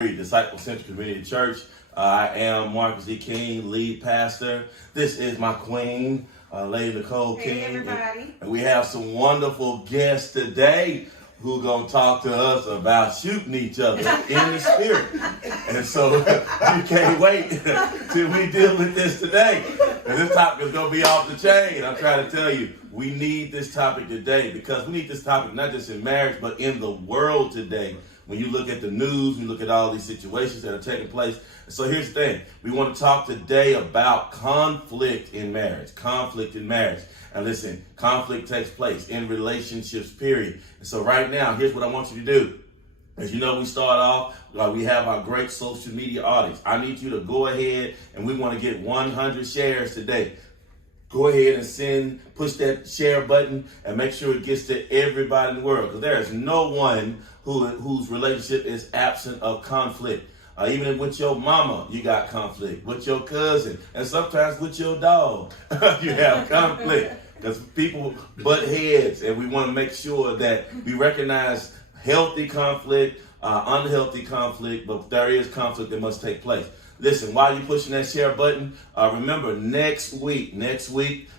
Disciple Central Community Church. I am Marcus E. King, lead pastor. This is my queen, Lady Nicole King. Hey, everybody. And we have some wonderful guests today who are going to talk to us about shooting each other in the spirit. And so you can't wait till we deal with this today. And this topic is going to be off the chain. I'm trying to tell you, we need this topic today because we need this topic not just in marriage, but in the world today. When you look at the news, you look at all these situations that are taking place. So here's the thing. We want to talk today about conflict in marriage. Conflict in marriage. And listen, conflict takes place in relationships, period. And so right now, here's what I want you to do. As you know, we start off, we have our great social media audience. I need you to go ahead and we want to get 100 shares today. Go ahead and push that share button and make sure it gets to everybody in the world. Because there is no one whose relationship is absent of conflict. Even with your mama, you got conflict. With your cousin, and sometimes with your dog, you have conflict. Because people butt heads, and we want to make sure that we recognize healthy conflict, unhealthy conflict, but there is conflict that must take place. Listen, while you're pushing that share button, remember next week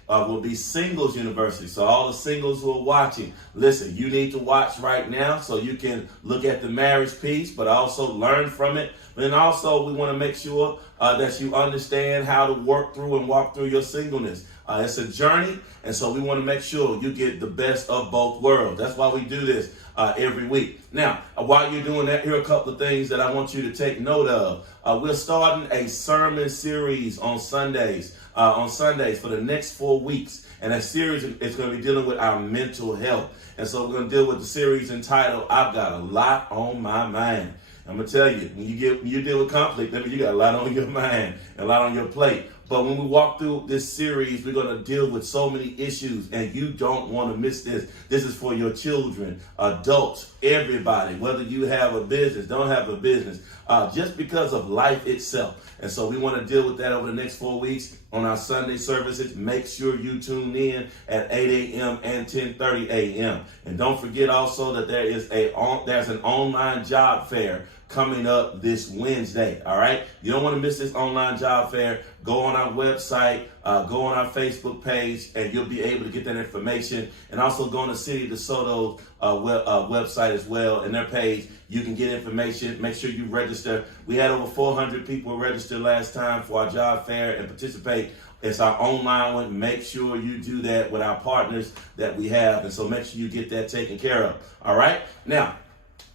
will be Singles University. So all the singles who are watching, listen, you need to watch right now so you can look at the marriage piece, but also learn from it. But then also we want to make sure that you understand how to work through and walk through your singleness. It's a journey, and so we want to make sure you get the best of both worlds. That's why we do this every week. Now, while you're doing that, here are a couple of things that I want you to take note of. We're starting a sermon series on Sundays for the next 4 weeks. And that series is going to be dealing with our mental health. And so we're going to deal with the series entitled, I've Got a Lot on My Mind. I'm going to tell you, when you deal with conflict, that means you got a lot on your mind, a lot on your plate. But when we walk through this series, we're going to deal with so many issues, and you don't want to miss this. This is for your children, adults, everybody, whether you have a business, don't have a business, just because of life itself. And so we want to deal with that over the next 4 weeks on our Sunday services. Make sure you tune in at 8 a.m. and 10:30 a.m. And don't forget also that there's an online job fair coming up this Wednesday, all right? You don't want to miss this online job fair. Go on our website, go on our Facebook page, and you'll be able to get that information. And also go on the City DeSoto website as well, and their page. You can get information. Make sure you register. We had over 400 people register last time for our job fair and participate. It's our online one. Make sure you do that with our partners that we have. And so make sure you get that taken care of, all right? Now,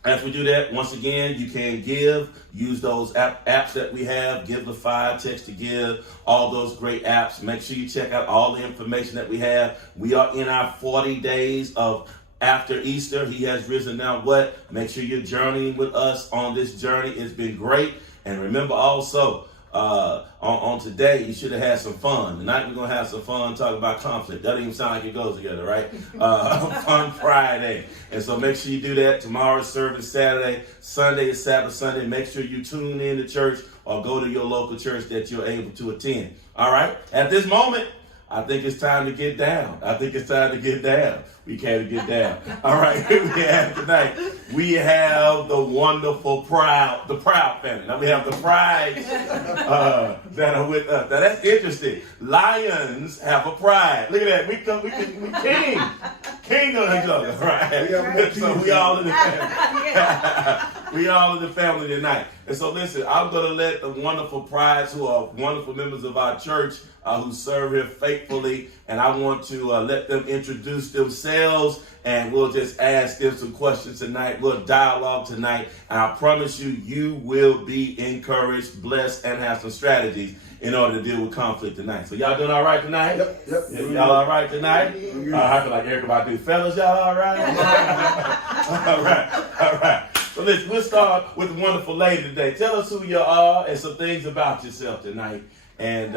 as we do that, once again, you can use those apps that we have, Givelify, Text to Give, all those great apps. Make sure you check out all the information that we have. We are in our 40 days of after Easter. He has risen now. Make sure you're journeying with us on this journey. It's been great. And remember also, on today, you should have had some fun. Tonight, we're going to have some fun talking about conflict. That doesn't even sound like it goes together, right? Fun Friday. And so make sure you do that. Tomorrow's service Saturday. Sunday is Sabbath Sunday. Make sure you tune in to church or go to your local church that you're able to attend. All right? At this moment, I think it's time to get down. We can't get down. All right, here we have tonight. We have the wonderful Proud family. Now we have the Prides that are with us. Now that's interesting. Lions have a pride. Look at that. We king on each other, right? So we all in the family. We all in the family tonight. And so listen, I'm going to let the wonderful Prides, who are wonderful members of our church, who serve here faithfully, and I want to let them introduce themselves, and we'll just ask them some questions tonight. We'll dialogue tonight, and I promise you, you will be encouraged, blessed, and have some strategies in order to deal with conflict tonight. So y'all doing all right tonight? Yep. Y'all all right tonight? I feel like everybody do. Fellas, y'all all right? All right. So listen, we'll start with the wonderful lady today. Tell us who you are and some things about yourself tonight. And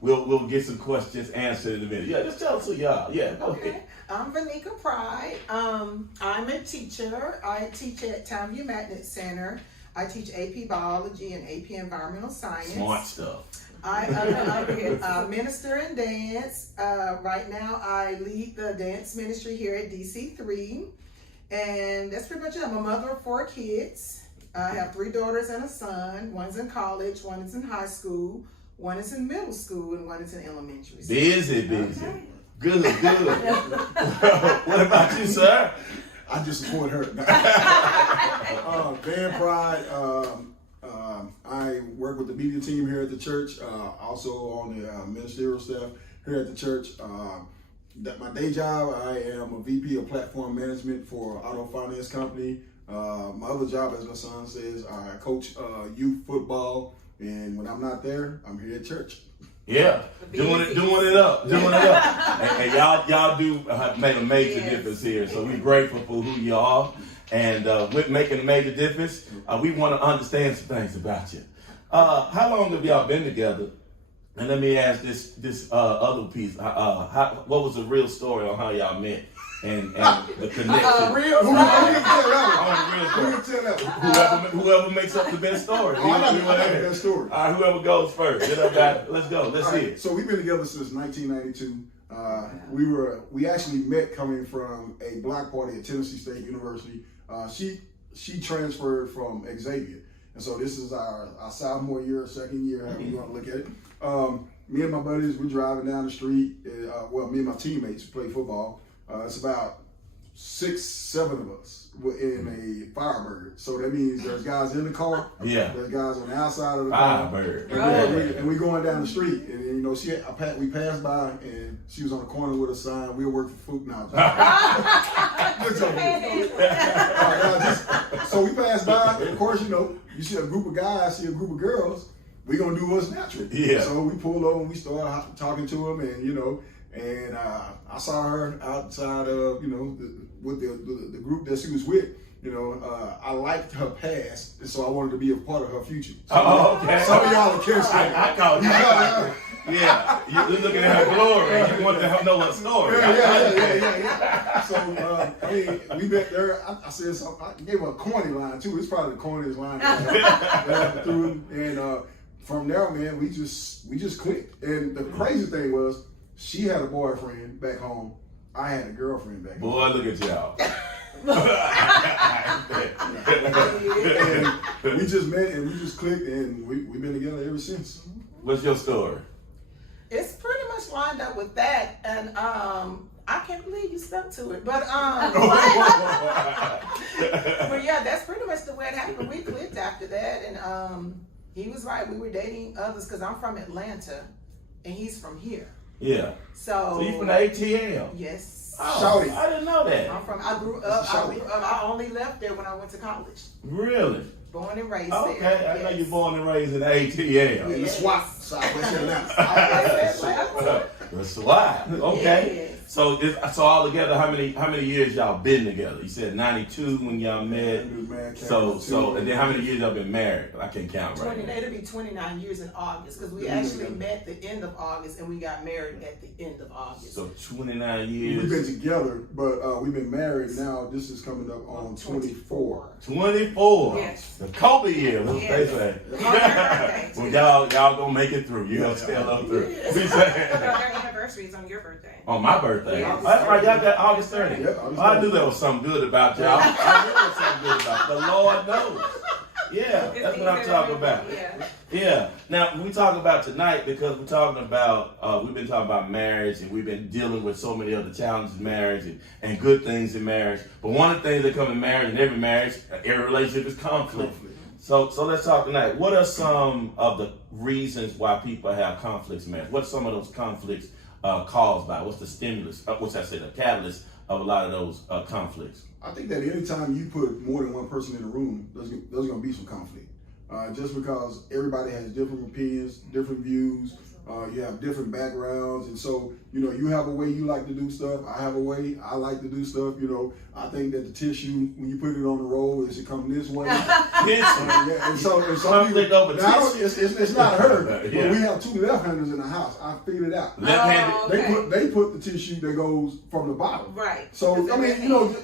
we'll get some questions answered in a minute. Yeah, just tell us who you are. Yeah, go ahead. I'm Vanika Pride. I'm a teacher. I teach at Townview Magnet Center. I teach AP Biology and AP Environmental Science. Smart stuff. I minister and dance. Right now, I lead the dance ministry here at DC3. And that's pretty much it. I'm a mother of 4 kids. I have 3 daughters and a son. One's in college, one is in high school, one is in middle school, and one is in elementary school. Busy. Okay. Good. What about you, sir? I just support her. Van Pride. I work with the media team here at the church. Also on the ministerial staff here at the church. My day job, I am a VP of platform management for auto finance company. My other job, as my son says, I coach youth football, and when I'm not there, I'm here at church. Yeah, doing it up. And y'all do make a major difference here. So we're grateful for who you are, and with making a major difference, we want to understand some things about you. How long have y'all been together? And let me ask this other piece. What was the real story on how y'all met and the connection? Whoever makes up the best story. I got the best story. All right, whoever goes first. Let's go. Let's see it. So we've been together since 1992. We actually met coming from a block party at Tennessee State University. She transferred from Xavier. And so this is our sophomore year, second year, however you want to look at it. Me and my buddies, we're driving down the street. Me and my teammates play football. It's about 6, 7 of us in a Firebird. So that means there's guys in the car. Yeah. There's guys on the outside of the car. Firebird. And we going down the street, and you know, we passed by, and she was on the corner with a sign. We'll work for food now. So we passed by. Of course, you know, you see a group of guys, see a group of girls. We gonna do what's natural. Yeah. So we pulled over and we started talking to them, and you know, and I saw her outside of with the group that she was with. You know, I liked her past, and so I wanted to be a part of her future. So, okay. Some of y'all are kids. I called you. Yeah, you're looking at her glory. You want to know her story. Yeah. So, we met there. I said something. I gave her a corny line, too. It's probably the corniest line that I threw. And from there, man, we just clicked. And the crazy thing was, she had a boyfriend back home. I had a girlfriend back home. Boy, look at y'all. And we just met and we just clicked, and we've been together ever since. What's your story? It's pretty much lined up with that, and I can't believe you stuck to it, but but yeah, that's pretty much the way it happened. We clicked after that, and he was right. We were dating others because I'm from Atlanta, and he's from here. Yeah. So you from the ATL? Yes. Oh, I didn't know that. I grew up. I only left there when I went to college. Really? Born and raised there. Okay, I know you're born and raised in the ATL. In the SWAT, Southwest Atlanta. The SWAT. Okay. Yes. So all together, how many years y'all been together? You said 92 when y'all met. So and then how many years y'all been married? I can't count right now. It'll be 29 years in August because we actually met the end of August and we got married at the end of August. So 29 years. We've been together, but we've been married now. This is coming up on 24. 24. Yes. The Kobe year. What they say. Well, y'all gonna make it through. You gonna stay up through. What about their anniversaries on your birthday? On my birthday. Yes. That's right, y'all got August 30th. Yeah, August 30th. I knew there was something good about y'all. I knew there was something good about you. The Lord knows. Yeah, that's what I'm talking about. Yeah. Now, we talk about tonight because we're talking about, we've been talking about marriage, and we've been dealing with so many other challenges in marriage and good things in marriage. But one of the things that come in marriage, and every marriage, every relationship is conflict. So let's talk tonight. What are some of the reasons why people have conflicts in marriage? What are some of those conflicts caused by? What's the stimulus? The catalyst of a lot of those conflicts? I think that anytime you put more than one person in a room, there's going to be some conflict. Just because everybody has different opinions, different views, you have different backgrounds, and so you have a way you like to do stuff. I have a way I like to do stuff. I think that the tissue, when you put it on the roll, it should come this way. And some conflict people, over tissue. It's not her, but we have 2 left-handers in the house. I figured it out. Left-handed. They put the tissue that goes from the bottom. Right. So just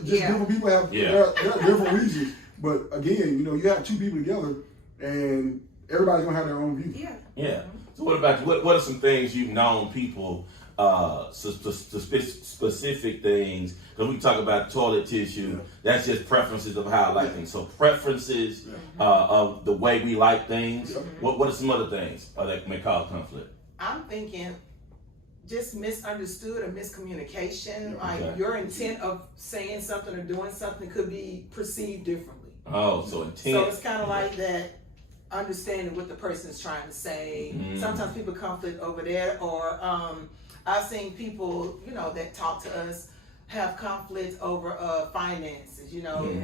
different people have their different reasons. But again, you have 2 people together, and everybody's gonna have their own view. Yeah. So what about you? What are some things you've known people specific things, because we talk about toilet tissue, that's just preferences of how I like things. So preferences of the way we like things. What are some other things that may cause conflict? I'm thinking just misunderstood or miscommunication. Like Okay. your intent of saying something or doing something could be perceived differently. Oh, so So intent. it's kind of like that, understanding what the person is trying to say. Sometimes people conflict over there, or I've seen people, that talk to us have conflicts over finances.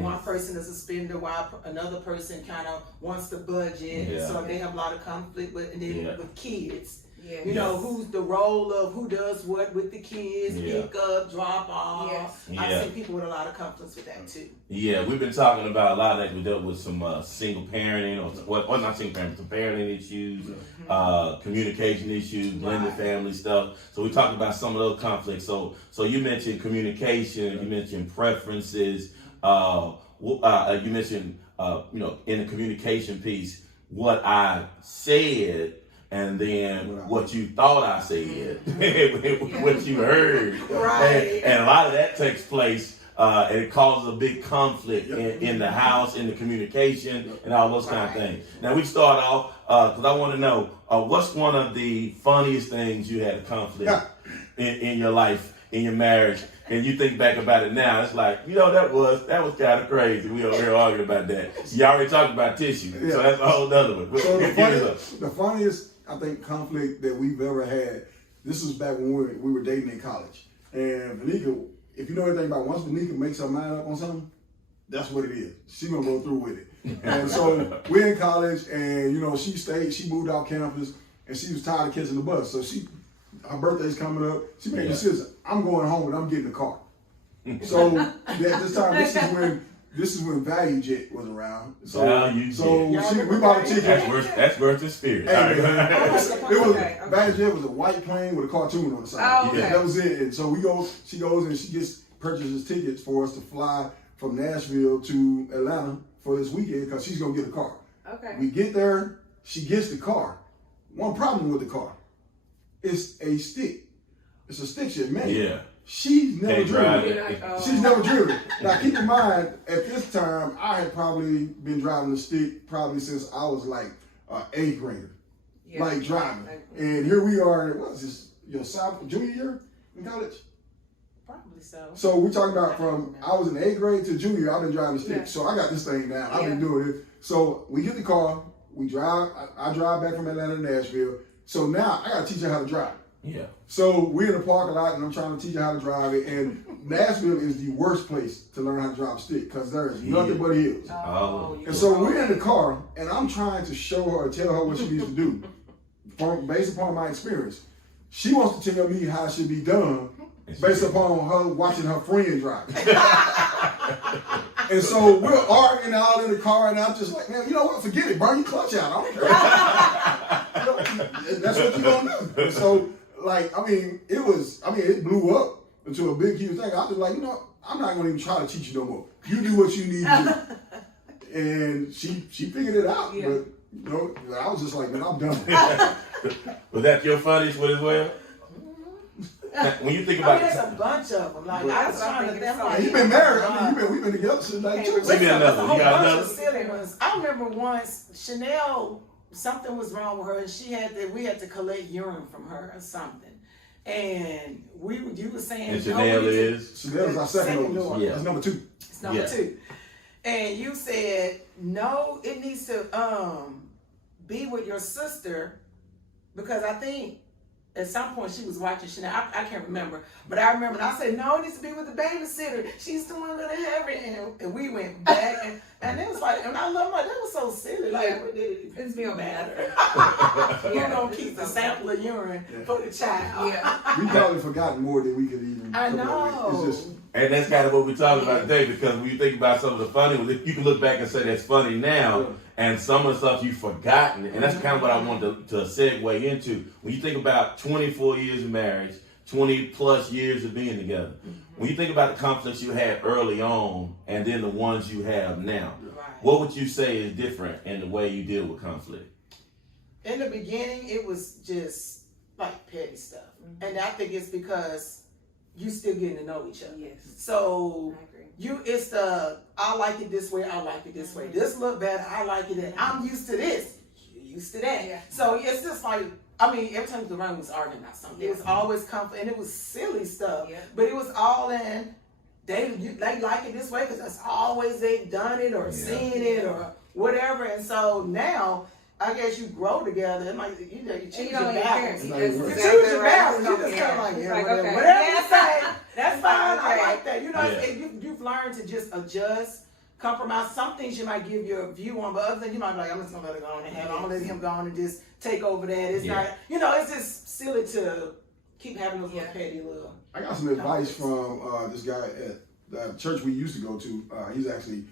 One person is a spender while another person kind of wants the budget. Yeah. So they have a lot of conflict with, and then with kids. Yeah. Who's the role of who does what with the kids, pick up, drop off. Yes. I've seen people with a lot of conflicts with that too. Yeah, we've been talking about a lot of that. We dealt with some single parenting, or not single parenting, some parenting issues, communication issues, blended family stuff. So we talked about some of those conflicts. So you mentioned communication, you mentioned preferences, you mentioned in the communication piece what I said. And then what you thought I said, what you heard, Right. and a lot of that takes place, and it causes a big conflict in the house, in the communication, and all those kind of things. Now we start off because I want to know what's one of the funniest things you had a conflict in your life, in your marriage, and you think back about it now, it's like that was kind of crazy. We over here arguing about that. You already talked about tissue, so that's a whole other one. So the funniest, I think, conflict that we've ever had, this was back when we were dating in college. And Vanika, if you know anything about once Vanika makes her mind up on something, that's what it is. She's going to go through with it. And so we're in college, and, she moved out campus, and she was tired of catching the bus. So her birthday's coming up. She made a decision. I'm going home, and I'm getting a car. So at this time, this is when Value Jet was around. So we bought a ticket. That's worth the spirit. It was Value Jet was a white plane with a cartoon on the side. Oh, okay. That was it. And so she goes and she purchases tickets for us to fly from Nashville to Atlanta for this weekend because she's gonna get a car. Okay. We get there, she gets the car. One problem with the car, it's a stick. It's a stick shift, man. Yeah. She's never driven it. Oh. She's never driven it. Now, keep in mind, at this time, I had probably been driving the stick probably since I was like 8th grader, like driving. And here we are, what is this, your junior year in college? Probably so. So we're talking about from, I was in 8th grade to junior, I've been driving the stick. Yeah. So I got this thing down. I've been doing it. So we get the car, we drive, I drive back from Atlanta to Nashville. So now I got to teach her how to drive. Yeah. So we're in the parking lot and I'm trying to teach her how to drive it. And Nashville is the worst place to learn how to drive a stick because there is nothing but hills. And so we're in the car and I'm trying to show her, tell her what she needs to do based upon my experience. She wants to tell me how it should be done based upon her watching her friend drive. And so we're arguing out in the car and I'm just like, man, you know what? Forget it. Burn your clutch out. I don't care. That's what you're going to do. So, it blew up into a big, huge thing. I was like, I'm not going to even try to teach you no more. You do what you need to do. And she figured it out. Yeah. But, I was just like, man, I'm done. Was that your funniest one as well? When you think about there's a bunch of them. Like, I was trying to think. You've been married. We've been together since like 2 Give me another. You got bunch another? of silly ones. I remember once Chanel, something was wrong with her, and we had to collect urine from her or something. And you were saying, And Chanel is? Chanel is our second door. one. Yeah. That's number 2. It's number Yeah. 2. And you said, no, it needs to be with your sister, because I think at some point she was watching Chanel. I can't remember. But I remember, and I said, no, it needs to be with the babysitter. She's the one gonna have it. And we went back, and it was like, and I love my, that was so silly. Like, what did it It's real matter? bad. We're gonna keep the sample of urine for the child. Yeah. We probably forgotten more than we could even. I come up with. know. It's just, And that's kind of what we're talking about today, because when you think about some of the funny ones, you can look back and say that's funny now, and some of the stuff you've forgotten, and that's kind of what I wanted to segue into. When you think about 24 years of marriage, 20 plus years of being together, when you think about the conflicts you had early on, and then the ones you have now, what would you say is different in the way you deal with conflict? In the beginning, it was just like petty stuff. And I think it's because you still getting to know each other. Yes. So I agree. it's the, I like it this way, I like it this way. This look better, I like it. I'm used to this, you're used to that. Yeah. So it's just like, I mean, every time the room was arguing about something, it was always comfort, and it was silly stuff. Yeah. But it was all in, they like it this way because that's always they've done it or seen it or whatever. And so now, I guess you grow together, and like you choose your battles. You You just choose your battles. You just kind of like, yeah, whatever. Whatever you say, that's fine. I like that. You know, you've learned to just adjust, compromise. Some things you might give your view on, but other things you might be like, I'm just gonna let it go on and have it. I'm gonna let him go on and just take over that. It's not, you know, it's just silly to keep having those little petty little. I got some advice from this guy at the church we used to go to. He's actually,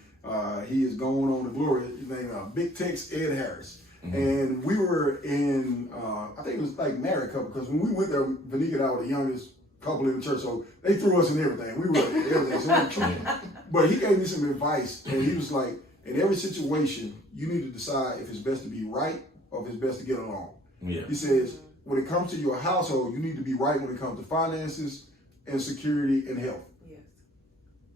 he is going on to glory. His name Big Tex Ed Harris. And we were in, I think it was like married couple, because when we went there, Vanika and I were the youngest couple in the church, so they threw us in everything. We were everything. So but he gave me some advice, and he was like, in every situation, you need to decide if it's best to be right or if it's best to get along. Yeah. He says, when it comes to your household, you need to be right when it comes to finances and security and health. Yes.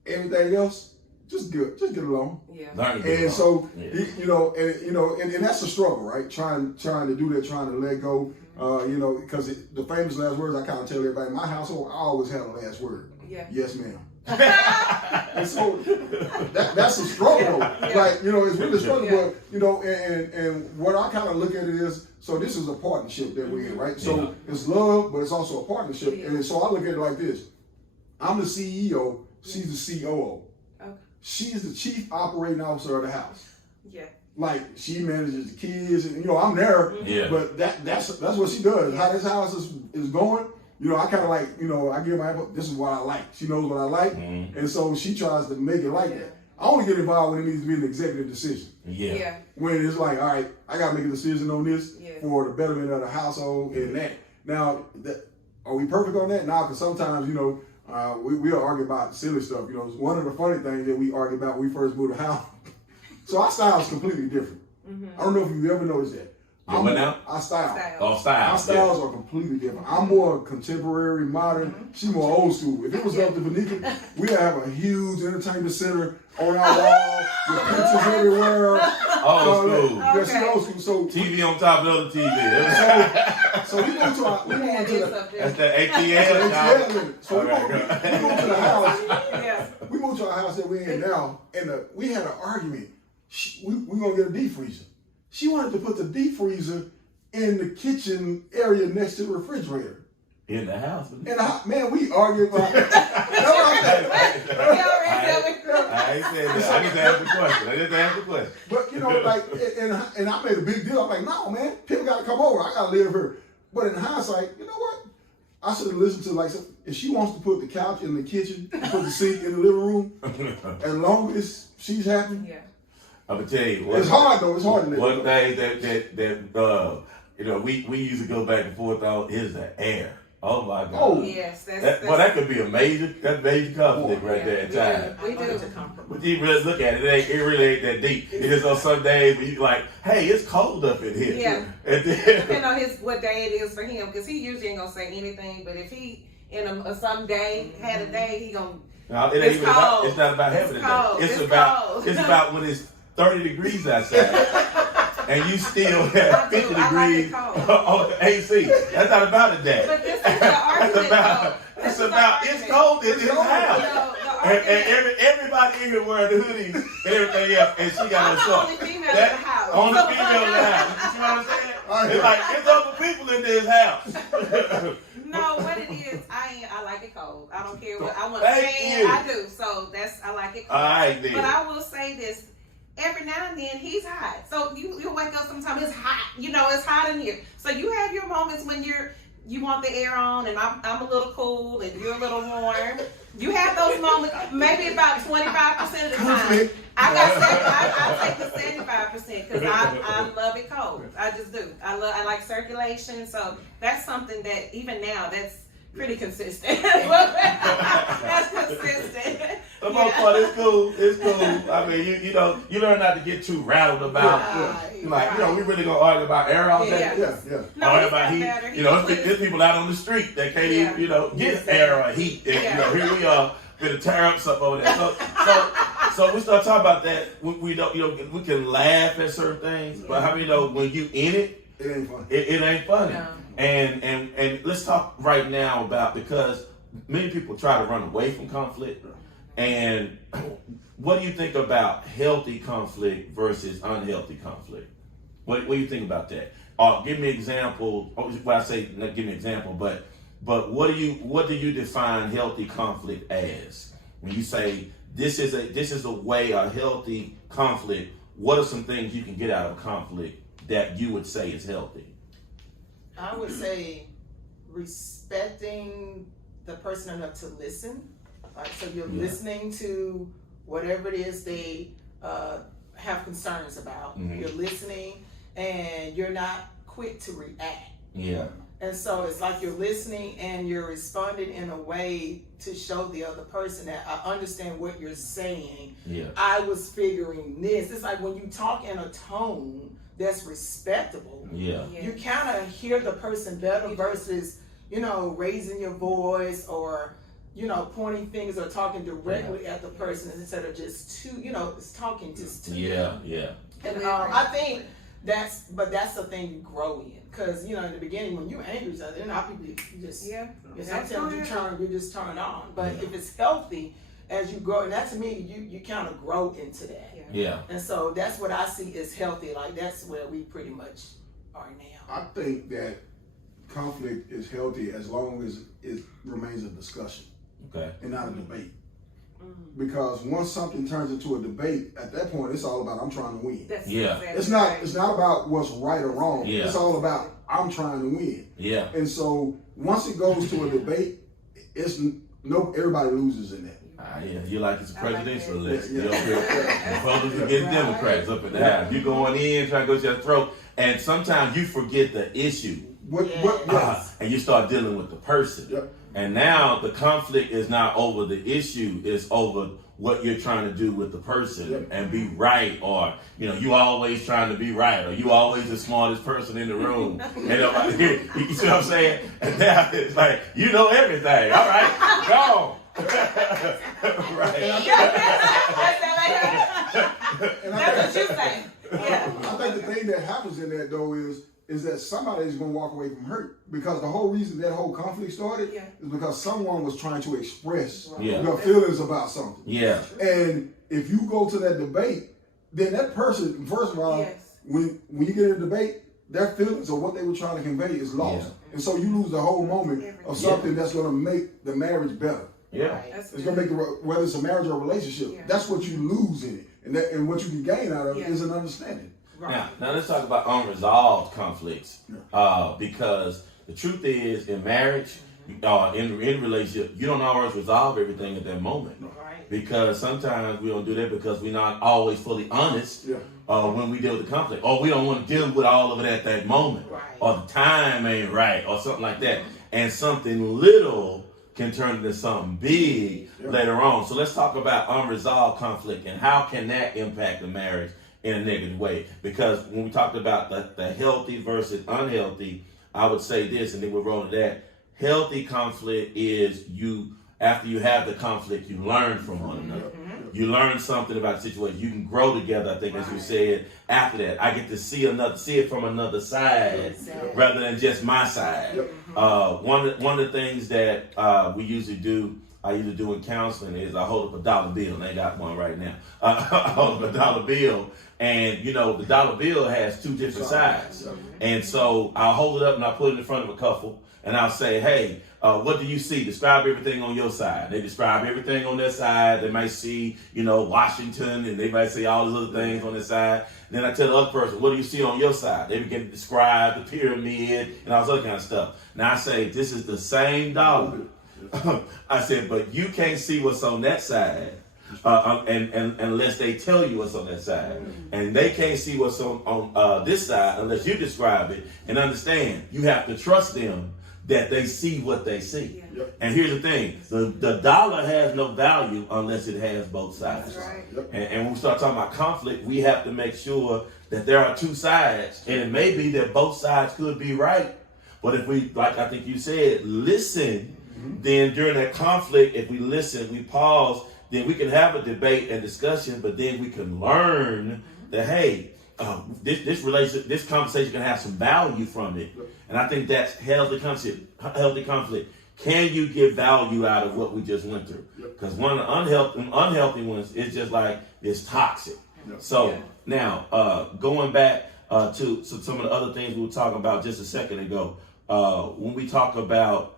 Everything else, just get along. Yeah. And so, and that's a struggle, right? Trying to do that, trying to let go, because the famous last words I kind of tell everybody in my household, I always have the last word. Yeah. Yes, ma'am. And so that's a struggle. Like, it's really a struggle, but, and what I kind of look at it is, so this is a partnership that we're in, right? So it's love, but it's also a partnership. And so I look at it like this. I'm the CEO, she's the COO. Okay. She's the chief operating officer of the house. Yeah. Like, she manages the kids, and I'm there, but that's what she does. How this house is going, I kind of like, I give my input, this is what I like. She knows what I like, and so she tries to make it like that. I only get involved when it needs to be an executive decision. Yeah. When it's like, all right, I got to make a decision on this for the betterment of the household and that. Now, are we perfect on that? Nah, because sometimes, we'll argue about silly stuff. One of the funny things that we argue about when we first moved to the house. So our style is completely different. I don't know if you've ever noticed that. What now? Our style. Oh, style. Our styles are completely different. I'm more contemporary, modern. She's more old school. If it was up to Vanika, we'd have a huge entertainment center on our wall with pictures everywhere. Old school. Yeah, she's old school. So TV on top of the other TV. so we go to That's the ATL. So we go to the house. Yeah. We moved to our house that we're in now, and we had an argument. We're going to get a deep freezer. She wanted to put the deep freezer in the kitchen area next to the refrigerator. In the house. And man, we argued about it. I ain't saying that. I just asked the question. But, and I made a big deal. I'm like, no, man, people got to come over. I got to live here. But in hindsight, you know what? I should have listened to, if she wants to put the couch in the kitchen, put the seat in the living room, as long as she's happy. Yeah. I'm gonna tell you. It's hard though. It's hard to live. One thing that we used to go back and forth on is the air. Oh my God. Oh. Yes. That could be a major conflict right there at times. We do. But you really look at it, it really ain't that deep. It is on some days where you like, hey, it's cold up in here. Yeah. And then, Depending on what day it is for him, because he usually ain't gonna say anything. But if he some day had a day, he gonna. No, it ain't It's even cold. it's not about having a cold. day. It's cold. about when it's 30 degrees outside and you still have 50 degrees on the AC. That's not about a day. But this is the argument. It's cold in his house. And everybody in here wearing the hoodies and everything else, and she got her shorts. I'm the only female in the house. Only female in the house. You see what I'm saying? It's like, it's other people in this house. No, what it is, I like it cold. I don't care what I want. Thank you. I do. So I like it cold. All right, then. But I will say this. Every now and then he's hot. So you wake up sometimes it's hot. It's hot in here. So you have your moments when you want the air on and I'm a little cool and you're a little warm. You have those moments maybe about 25% of the time. I take the 75% because I love it cold. I just do. I like circulation. So that's something that even now pretty consistent. That's consistent. The most part, it's cool. It's cool. I mean, you know, you learn not to get too rattled about. Like, you know, we really gonna argue about air all day. Yeah. No, Argue he's about got heat. better. You know, He's there's people out on the street that can't even, you know, get air or heat. And, you know, here we are, gonna tear up something over there. So we start talking about that. We don't, you know, we can laugh at certain things, but how many know when you in it, It ain't fun. it ain't funny. No. And let's talk right now about, because many people try to run away from conflict. And what do you think about healthy conflict versus unhealthy conflict? What do you think about that? Give me an example. Well, I say not give me an example, but what do you define healthy conflict as? When you say this is a way, a healthy conflict, what are some things you can get out of conflict that you would say is healthy? I would say respecting the person enough to listen. Like, so you're listening to whatever it is they have concerns about. Mhm. You're listening, and you're not quick to react. Yeah. And so it's like you're listening and you're responding in a way to show the other person that I understand what you're saying. Yeah. I was figuring this. It's like when you talk in a tone that's respectable, Yeah. you kind of hear the person better versus, you know, raising your voice or, you know, pointing fingers or talking directly at the person instead of just to, you know, it's talking just to them. Yeah. And I think that's the thing you grow in. Because, you know, in the beginning, when you're angry with other, people you just, sometimes you just turn on. But if it's healthy, as you grow, and that to me, you kind of grow into that. Yeah. And so that's what I see as healthy. Like, that's where we pretty much are now. I think that conflict is healthy as long as it remains a discussion Okay. and not a debate. Because once something turns into a debate, at that point it's all about I'm trying to win. Yeah. It's not about what's right or wrong. Yeah. It's all about I'm trying to win. Yeah. And so once it goes to a debate, everybody loses in that. Yeah, you like it's a presidential like election. Yeah. You up here, Republicans against Democrats up in the house. You going in, trying to go to your throat, and sometimes you forget the issue. And you start dealing with the person. Yep. And now the conflict is not over the issue, it's over what you're trying to do with the person and be right, or, you know, you always trying to be right, or you always the smartest person in the room. And you see what I'm saying? And now it's like, you know everything. All right, go. Right. That's what you say. Yeah. I think the thing that happens in that though is that somebody is going to walk away from hurt, because the whole reason that whole conflict started is because someone was trying to express their feelings about something. Yeah. And if you go to that debate, then that person, first of all, when you get in a debate, their feelings or what they were trying to convey is lost. Yeah. And so you lose the whole moment of something that's going to make the marriage better. Yeah. It's going to make whether it's a marriage or a relationship, that's what you lose in it. And what you can gain out of it is an understanding. Now let's talk about unresolved conflicts, because the truth is, in marriage, in relationship, you don't always resolve everything at that moment. Because sometimes we don't do that because we're not always fully honest when we deal with the conflict, or we don't want to deal with all of it at that moment, or the time ain't right, or something like that, and something little can turn into something big later on. So let's talk about unresolved conflict and how can that impact the marriage in a negative way. Because when we talked about the healthy versus unhealthy, I would say this, and then we'll roll to that. Healthy conflict is after you have the conflict, you learn from one another. You learn something about the situation. You can grow together, I think, as you said. After that, I get to see it from another side rather than just my side. One of the things that I usually do in counseling is I hold up a dollar bill, and I got one right now. I hold up a dollar bill, and you know the dollar bill has two different sides, and so I'll hold it up and I'll put it in front of a couple, and I'll say, hey, what do you see? Describe everything on your side. They describe everything on their side. They might see, you know, Washington, and they might see all these other things on their side. Then I tell the other person, what do you see on your side? They begin to describe the pyramid and all this other kind of stuff. Now I say, this is the same dollar. I said, but you can't see what's on that side and unless they tell you what's on that side. And they can't see what's on this side unless you describe it and understand. You have to trust them that they see what they see. Yeah. Yep. And here's the thing, the dollar has no value unless it has both sides. That's right. Yep. And when we start talking about conflict, we have to make sure that there are two sides. And it may be that both sides could be right. But if we, like I think you said, listen, then during that conflict, if we listen, we pause, then we can have a debate and discussion, but then we can learn that, hey, this conversation can have some value from it. And I think that's healthy conflict. Can you get value out of what we just went through? Because one of the unhealthy ones is just like, it's toxic. Yep. So now, going back to some of the other things we were talking about just a second ago, when we talk about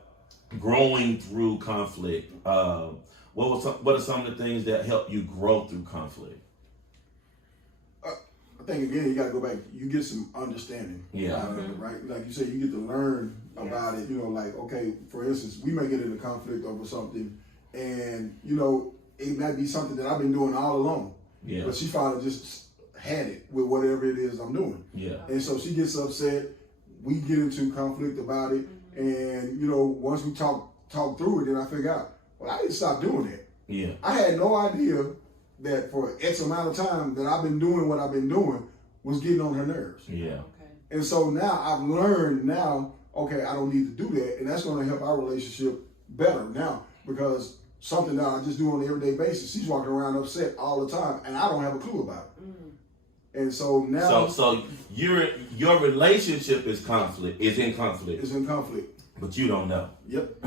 growing through conflict, what are some of the things that help you grow through conflict? I think again, you got to go back. You get some understanding out of it, right? Like you said, you get to learn about it. You know, like okay, for instance, we may get into conflict over something, and you know, it might be something that I've been doing all along. Yeah. But she finally just had it with whatever it is I'm doing. Yeah. And so she gets upset. We get into conflict about it, and you know, once we talk through it, then I figure out, well, I didn't stop doing that. Yeah. I had no idea that for X amount of time that I've been doing what I've been doing was getting on her nerves. Yeah. Okay. And so now I've learned now, okay, I don't need to do that. And that's going to help our relationship better now because something that I just do on an everyday basis, she's walking around upset all the time and I don't have a clue about it. And so now. So your relationship is in conflict. It's in conflict. But you don't know. Yep.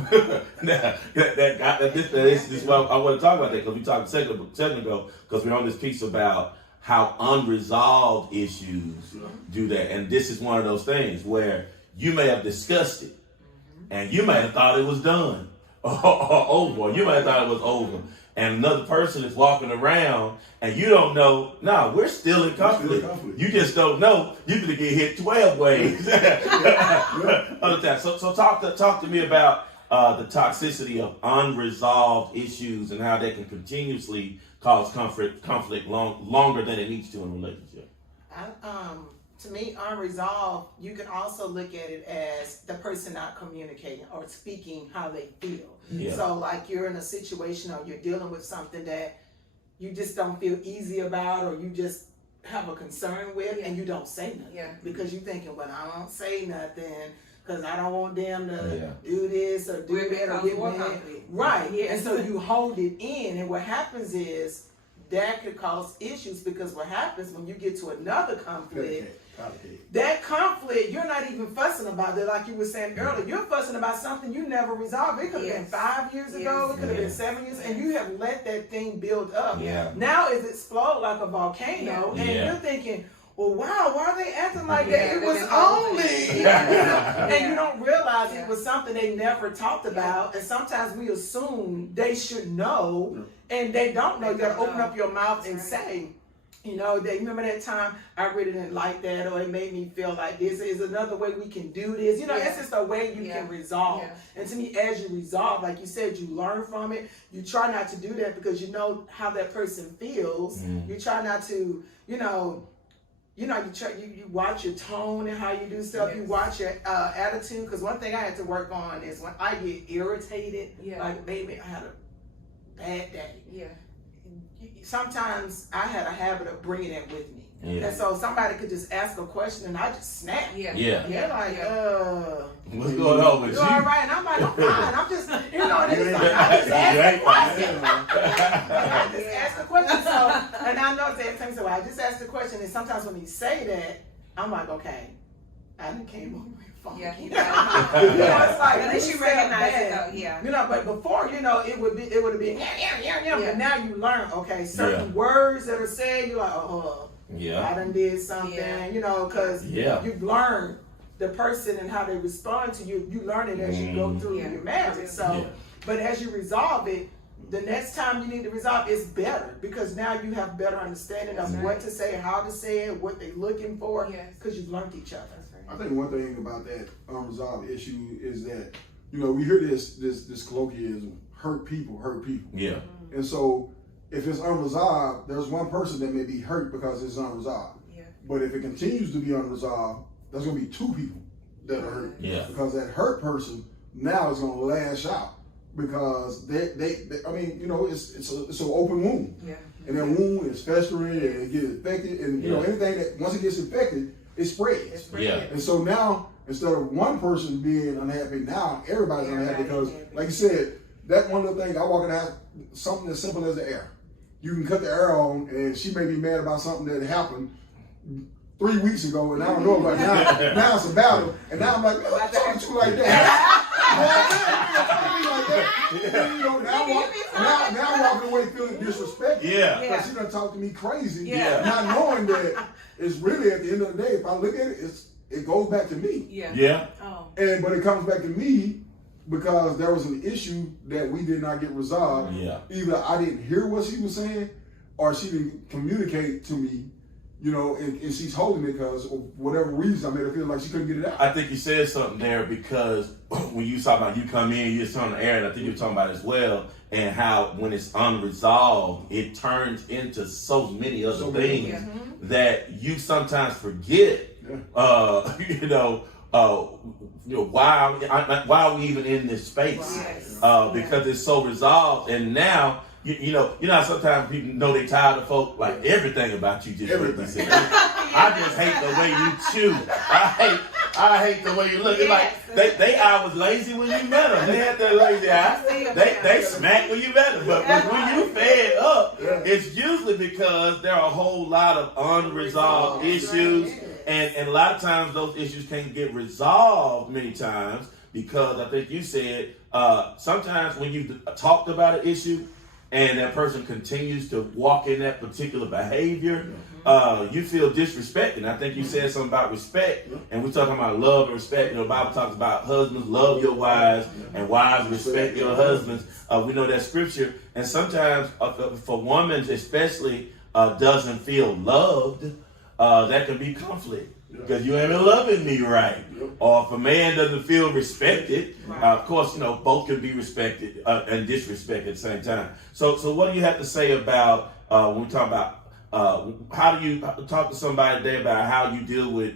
This is why I want to talk about that because we talked a second ago because we're on this piece about how unresolved issues do that. And this is one of those things where you may have discussed it and you may have thought it was done or over. You may have thought it was over. And another person is walking around and you don't know, we're still in conflict. You just don't know. You could get hit 12 ways. Other times. So talk to me about the toxicity of unresolved issues and how they can continuously cause conflict longer than it needs to in a relationship. To me, unresolved, you can also look at it as the person not communicating or speaking how they feel. Yeah. So like you're in a situation or you're dealing with something that you just don't feel easy about or you just have a concern with and you don't say nothing. Yeah. Because you're thinking, well, I don't say nothing because I don't want them to Yeah. do this or do that or get mad. Right. Yeah. And so you hold it in and what happens is that could cause issues because what happens when you get to another conflict, that conflict, you're not even fussing about it like you were saying earlier. You're fussing about something you never resolved. It could have been 5 years ago. It could have been 7 years. And you have let that thing build up. Yeah. Now it's exploded like a volcano. And you're thinking, well, wow, why are they acting like that? It was only, and you don't realize it was something they never talked about. And sometimes we assume they should know, and they don't know. You got to open up your mouth and say, you know, they remember that time I really didn't like that, or it made me feel like this. Is another way we can do this. You know, it's just a way you can resolve. Yeah. And to me, as you resolve, like you said, you learn from it. You try not to do that because you know how that person feels. You try not to, you watch your tone and how you do stuff. Yes. You watch your attitude. Because one thing I had to work on is when I get irritated, like maybe I had a bad day. Yeah. Sometimes I had a habit of bringing it with me. Yeah. And so somebody could just ask a question and I just snap. Yeah. Yeah. And they're like, What's going on with you you? all right? And I'm like, I'm fine. I'm just, and it's like, I just asked a question. I just asked a question. So, and I know it's every time, so I just asked the question. And sometimes when you say that, I'm like, okay, I done came over here funky. Yeah. It's like, At least you recognize it though. Yeah. You know, but before, it would have been, yeah. But now you learn, okay, certain words that are said, you're like, I done did something, because you've learned the person and how they respond to you. You learn it as you go through your marriage. So, but as you resolve it, the next time you need to resolve it's better because now you have better understanding of what to say, how to say it, what they're looking for, because you've learned each other. I think one thing about that unresolved issue is that, we hear this colloquialism, hurt people. Yeah. And so if it's unresolved, there's one person that may be hurt because it's unresolved. Yeah. But if it continues to be unresolved, there's going to be two people that are hurt. Yeah. Because that hurt person now is gonna lash out because they I mean, you know, it's an open wound. Yeah. And that wound is festering and it gets infected, and you know, anything that once it gets infected, it spreads. Yeah. And so now, instead of one person being unhappy, now everybody's unhappy because, like you said, that one little thing, I walk in the house, something as simple as the air. You can cut the air on, and she may be mad about something that happened 3 weeks ago, and I don't know about it. Now it's a battle, and now I'm like, man, I'm talking to you like that. You know, now I'm walking away feeling disrespected. Yeah. Because she done talked to me crazy, Yeah. not knowing that it's really at the end of the day, if I look at it, it goes back to me. Yeah. Oh. But it comes back to me because there was an issue that we did not get resolved. Yeah. Either I didn't hear what she was saying or she didn't communicate to me, you know, and she's holding it because of whatever reason I made her feel like she couldn't get it out. I think you said something there because when you talk about you come in, you just on the air, and I think you're talking about it as well, and how when it's unresolved, it turns into so many other things that you sometimes forget. Why are we even in this space? Because it's so resolved, and now. You know how sometimes people know they tired of folk, like everything about you just Everything. I just hate the way you chew. I hate the way you look. It's like they eye was lazy when you met them. They had that lazy eye. They smack when you met them. But when you fed up, it's usually because there are a whole lot of unresolved issues. And a lot of times those issues can't get resolved many times because I think you said sometimes when you talked about an issue, and that person continues to walk in that particular behavior, you feel disrespected. I think you said something about respect, and we're talking about love and respect. You know, the Bible talks about husbands, love your wives, and wives, respect your husbands. We know that scripture. And sometimes, for women especially, doesn't feel loved, that can be conflict. Because you ain't been loving me right. Or if a man doesn't feel respected, of course, you know, both can be respected and disrespected at the same time. So what do you have to say about when we talk about how do you talk to somebody today about how you deal with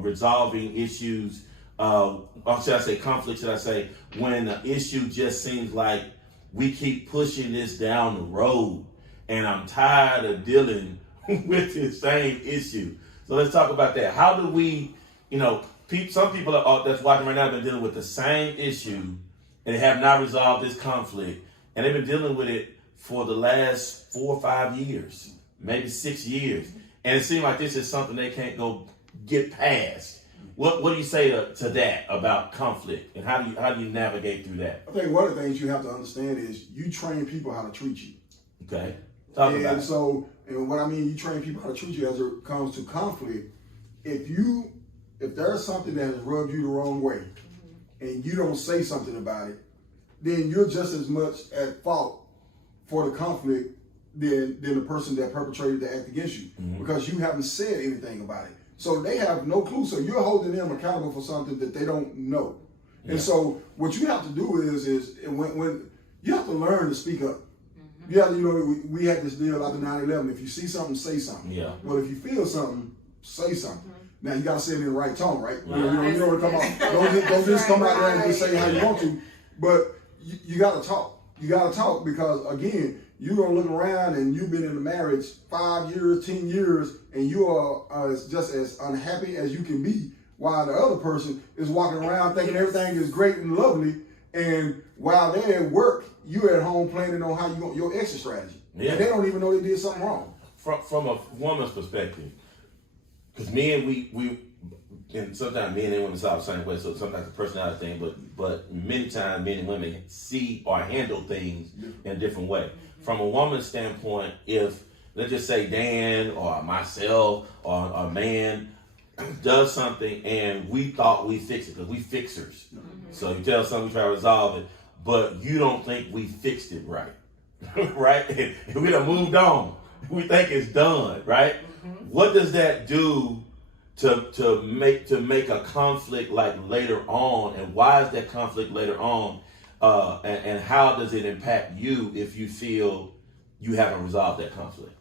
resolving issues, or should I say conflict, should I say, when an issue just seems like we keep pushing this down the road and I'm tired of dealing with the same issue. So let's talk about that. How do we, some people that's watching right now have been dealing with the same issue and they have not resolved this conflict, and they've been dealing with it for the last 4 or 5 years, maybe 6 years, and it seems like this is something they can't go get past. What do you say to that about conflict, and how do you navigate through that? I think one of the things you have to understand is you train people how to treat you. Okay, talk about it. And what I mean, you train people how to treat you as it comes to conflict. If there's something that has rubbed you the wrong way, and you don't say something about it, then you're just as much at fault for the conflict than the person that perpetrated the act against you, because you haven't said anything about it. So they have no clue. So you're holding them accountable for something that they don't know. Yeah. And so what you have to do is when you have to learn to speak up. You have to, we had this deal after 9/11. If you see something, say something. Yeah. Well, if you feel something, say something. Now you gotta say it in the right tone, right? You know what I'm talking about. Don't just come out there and just say how you want to. But you gotta talk. You gotta talk because again, you're gonna look around and you've been in a marriage 5 years, 10 years, and you are just as unhappy as you can be, while the other person is walking around thinking everything is great and lovely, and while they're at work, you're at home planning on how you going your exit strategy. Yeah. And they don't even know they did something wrong. From a woman's perspective, because men, we and sometimes men and women solve the same way, so sometimes it's a personality thing, but many times men and women see or handle things in a different way. From a woman's standpoint, if, let's just say Dan or myself or a man does something and we thought we fixed it, because we fixers. So you tell something, we try to resolve it, but you don't think we fixed it right, right? And we done moved on. We think it's done, right? What does that do to make a conflict like later on, and why is that conflict later on, and how does it impact you if you feel you haven't resolved that conflict?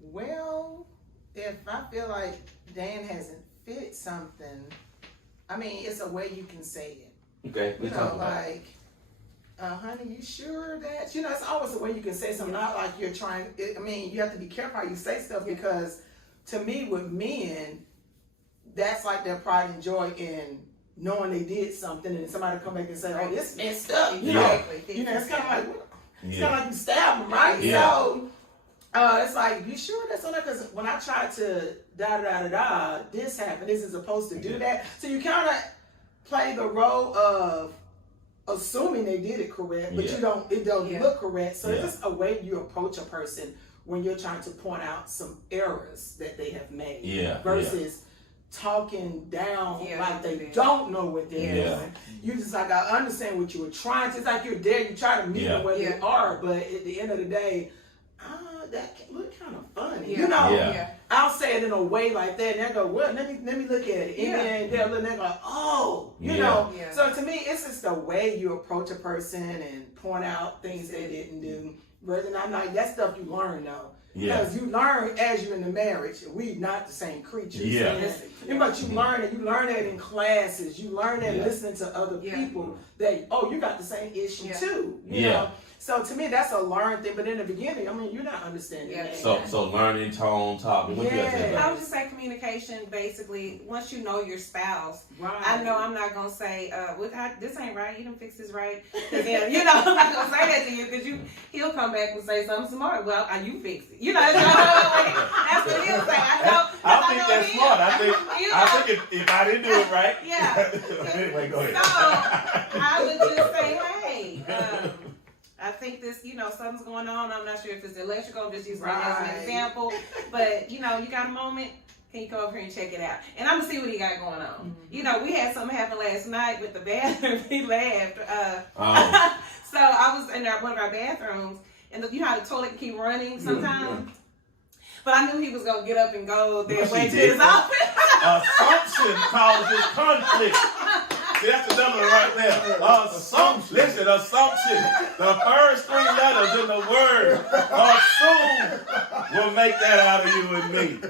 Well, if I feel like Dan hasn't fit something, I mean, it's a way you can say it. Okay, we You talk know, about like, honey, you sure that? You know, it's always a way you can say something, not like you're trying. I mean, you have to be careful how you say stuff because, to me, with men, that's like their pride and joy in knowing they did something, and somebody come back and say, "Oh, this messed up." You know, it's kind of like it's kind of like you stab them, right? Yeah. So, it's like, you sure that's on there? Because when I tried to this happened. This is supposed to do that. So you kind of play the role of assuming they did it correct, but you don't. It don't look correct. So it's just a way you approach a person when you're trying to point out some errors that they have made. Versus talking down like they don't know what they're doing. You just like, I understand what you were trying to. It's like you're there. You try to meet them where they are, but at the end of the day, that look kind of funny. You know, I'll say it in a way like that, and they go, "Well, let me look at it," and then they'll look and they go, "Oh," you know. So to me, it's just the way you approach a person and point out things they didn't do. But then I'm like, that's stuff you learn though. Because you learn as you're in the marriage. We're not the same creatures. But you learn it. You learn that in classes. You learn that listening to other people. That, oh, you got the same issue too. You know? So to me, that's a learned thing. But in the beginning, I mean, you're not understanding that. So learning tone, talking. What you got to say about I would just say communication. Basically, once you know your spouse, I know I'm not gonna say, "This ain't right. You didn't fix this right." Then, you know, I'm not gonna say that to you because he'll come back and say something smart. Well, you fix it. You know, that's what he'll say. I think that's smart. I think if I didn't do it right, anyway, go ahead. So I would just say, hey. I think this, something's going on. I'm not sure if it's electrical. I'm just using that as an example. But, you got a moment. Can you come over here and check it out? And I'm going to see what he got going on. We had something happen last night with the bathroom. He laughed. So I was in one of our bathrooms. And you know how the toilet can keep running sometimes? But I knew he was going to get up and go that way to his office. Assumption causes conflict. See, that's the number right there. Assumption. Listen, assumption. The first 3 letters in the word assume will make that out of you and me. So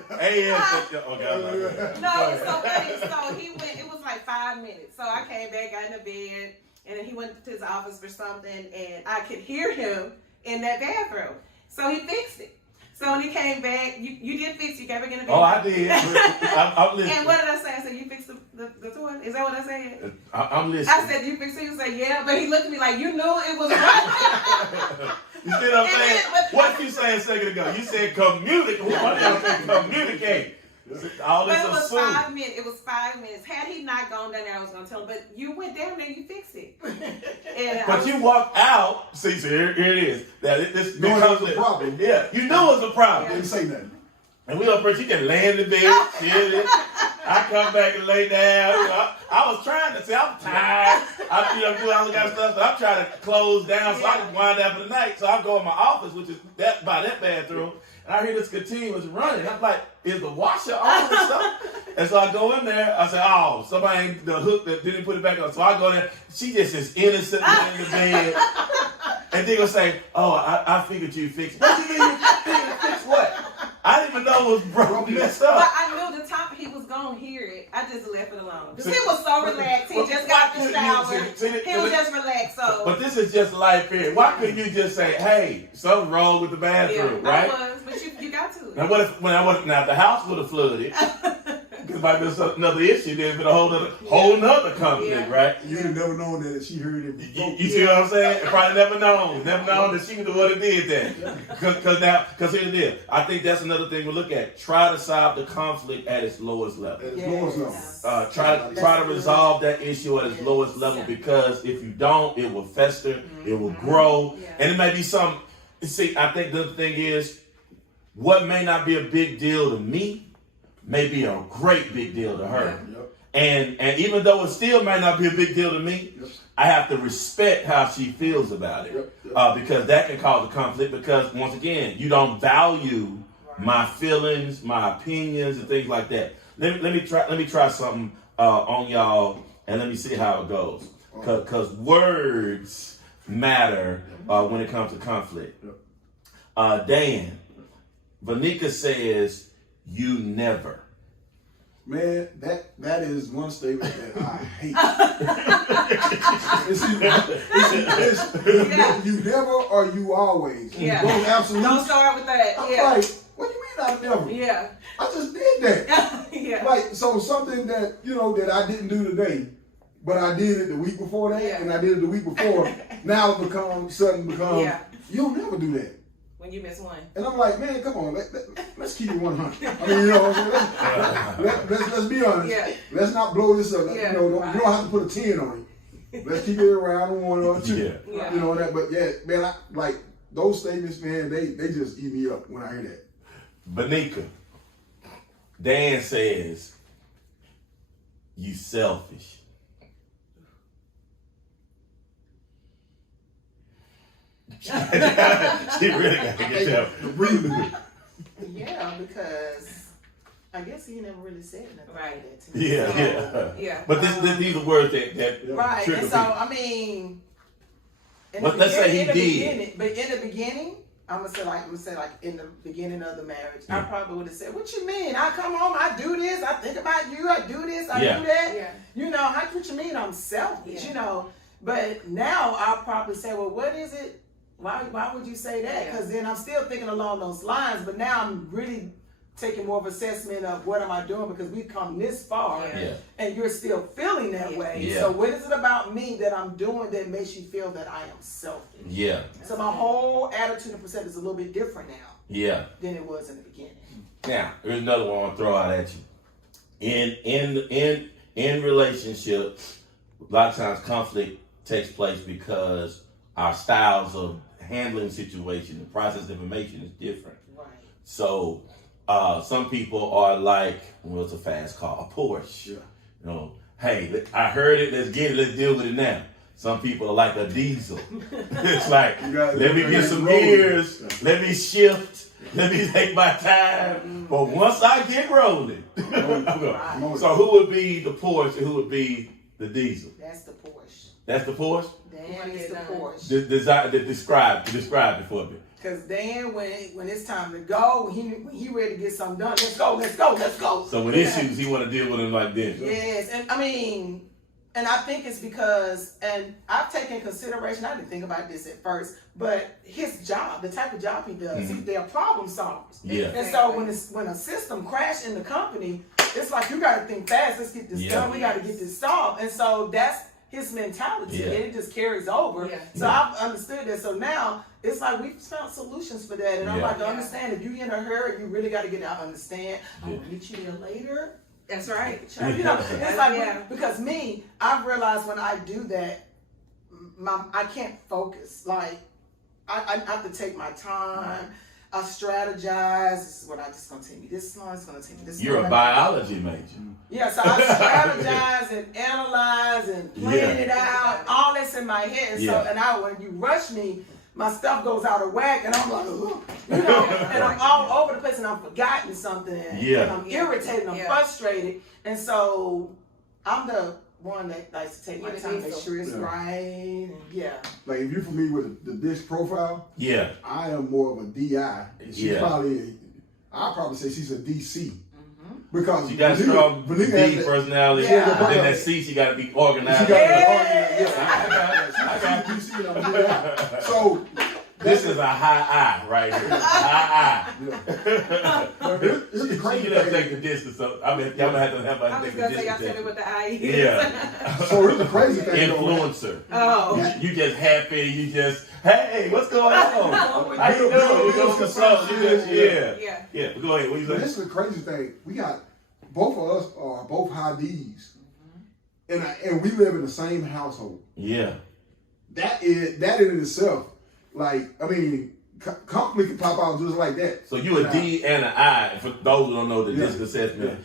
he went, it was like 5 minutes. So I came back, got in the bed, and then he went to his office for something, and I could hear him in that bathroom. So he fixed it. So when he came back, you did fix it. You got back in the bed. Oh, I did. I'm listening. And what did I say? I said, you fixed the toilet? Is that what I said? I'm listening. I said, you fixed it? You said, yeah. But he looked at me like, you knew it was right. You see what I'm saying? What you saying a second ago? You said communicate. What did I say? Communicate. All this but it was assume. 5 minutes. It was 5 minutes. Had he not gone down there, I was going to tell him. But you went down there, you fixed it. But you walked out. See, so here it is. That this becomes a problem. Yeah, you knew it was a problem. Didn't say nothing. And we up first. You can lay in the bed, chill. I come back and lay down. I was trying to say I'm tired. I do all that kind of stuff. So I'm trying to close down so I can wind down for the night. So I go in my office, which is by that bathroom. And I hear this continuous running. I'm like, is the washer on and stuff? And so I go in there. I say, oh, somebody ain't the hook that didn't put it back on. So I go in there. She just is innocently in the bed. And they gonna say, oh, I figured you fixed it. What do you mean you figured fix what? I didn't even know it was broken messed up. But I knew the time he was gonna hear it. I just left it alone. Because he was so relaxed. He just got the shower. He was just relaxed. So. But this is just life here. Why couldn't you just say, hey, something's wrong with the bathroom, right? I was, but you got to. Now what if now if the house would have flooded? Because might be another issue. There's been a whole nother conflict, right? You'd have never known that she heard it. You see what I'm saying? Probably never known that she would have did that. Because here's the deal. I think that's another thing we look at. Try to solve the conflict at its lowest level. At its lowest level. Try to resolve that issue at its lowest level, because if you don't, it will fester, it will grow, and it may be some. See, I think the thing is, what may not be a big deal to me may be a great big deal to her. And even though it still might not be a big deal to me, I have to respect how she feels about it, because that can cause a conflict. Because once again, you don't value my feelings, my opinions, and things like that. Let me try something on y'all, and let me see how it goes. Because words matter when it comes to conflict. Dan, Vanika says, you never. Man, that is one statement that I hate. Yeah. You never or you always. Yeah. Those absolutes. Don't start with that. I'm Yeah. like, what do you mean I never? Yeah. I just did that. Yeah. Like, so something that, you know, that I didn't do today, but I did it the week before that, Yeah. and I did it the week before, now it suddenly becomes, Yeah. you'll never do that. When you miss one. And I'm like, man, come on, let's keep it 100. I mean, you know what I'm saying? Let's be honest. Yeah. Let's not blow this up. Yeah, You know, right. you don't have to put a 10 on it. Let's keep it around 1 or 2. Yeah. Yeah. You know that, but yeah, man, like those statements, man, they just eat me up when I hear that. Benika, Dan says, you selfish. She really got to get that. Yeah, because I guess he never really said nothing Right. like that to me. Yeah, So- yeah. Yeah. But these are words that Right, trigger and so people. I mean, But let's say he in the did. beginning, but in the beginning, I'm gonna say like in the beginning of the marriage, I Yeah. probably would have said, "What you mean? I come home, I do this, I think about you, I do this, I Yeah. do that." Yeah. You know, what you mean? I'm selfish, Yeah. you know. But now I'll probably say, "Well, what is it? Why would you say that?" Yeah. Because then I'm still thinking along those lines. But now I'm really taking more of assessment of what am I doing, because we've come this far, Yeah. Yeah. and you're still feeling that Yeah. way. Yeah. So what is it about me that I'm doing that makes you feel that I am selfish? Yeah, So my whole attitude and perception is a little bit different now yeah. than it was in the beginning. Now, here's another one I want to throw out at you. In relationships, a lot of times conflict takes place because our styles of handling situation, the process of information is different. Right. So some people are like, well, it's a fast car, a Porsche. Yeah. You know, hey, I heard it, let's get it, let's deal with it now. Some people are like a diesel. It's like, You gotta let me let get it some roll. gears, let me shift, let me take my time. But once I get rolling, I'm going. So who would be the Porsche and who would be the diesel? That's the Porsche. That's the Porsche? Dan is the done. Porsche. Describe it for me. Because Dan, when it's time to go, he ready to get something done. Let's go, let's go, let's go. So with issues, he want to deal with them like this. Yes, and I mean, and I think it's because, and I've taken consideration, I didn't think about this at first, but his job, the type of job he does, they're problem solvers. Yeah. And so when a system crashed in the company, it's like, you got to think fast, let's get this Yeah. done, we got to get this solved. And so that's his mentality, Yeah. and it just carries over. Yeah. So I've understood that. So now it's like we've found solutions for that, and I'm Yeah. like, I Yeah. understand if you in a hurry, you really got to get out. Understand? I'll Yeah. meet you there later. That's right. You know, it's like Yeah. because me, I've realized when I do that, I can't focus. Like I have to take my time. I strategize. This is what I just gonna take me this long. It's gonna take me this long. You're a biology major. Yeah, so I strategize and analyze and plan Yeah. it out. All that's in my head. And Yeah. so, when you rush me, my stuff goes out of whack, and I'm like, "Ugh," you know, and I'm all over the place, and I'm forgotten something, Yeah. and I'm irritated, I'm Yeah. frustrated, and so I'm the one that likes to take my You're the time, make diesel. sure it's Yeah. right, and yeah. Like if you're familiar with the disc profile, Yeah. I am more of a DI. And she's Yeah. I'll probably say she's a DC. Because She got a Vanessa- strong Vanessa D has that- personality. Yeah. And then that C, she got to be organized. She got Yes. I got she's a DC and I'm a DI. So This is a high I right here. High yeah. But I. it's the crazy She doesn't take thing. the distance. So, I mean, y'all gonna have to have I her was take the gonna say I distance. said it with the I. Yeah. So it's the crazy thing. though, man. Influencer. Oh. You just happy. You just, hey, what's going on? How you Real- doing? real- You go consult. You just, yeah. Yeah. Yeah. Go ahead. What you But say? this is the crazy thing. We got both of us are both high D's, and we live in the same household. Yeah. That in itself, like I mean, company can pop out just like that. So you a D and an I. And for those who don't know the Yeah. disc assessment,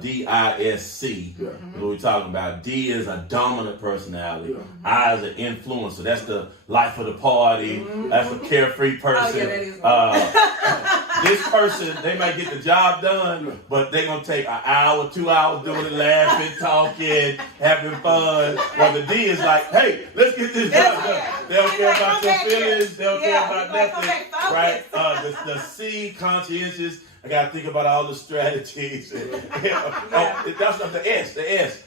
DISC Yeah. is what we're talking about. D is a dominant personality. Yeah. I is an influencer. That's the life of the party. That's a carefree person. Oh, yeah, that is This person, they might get the job done, but they're going to take an hour, 2 hours doing it, laughing, talking, having fun. While the D is like, hey, let's get this job done. They don't care about your feelings. They don't care about nothing. Right? The C, conscientious, I got to think about all the strategies. Oh, that's not the S. The S.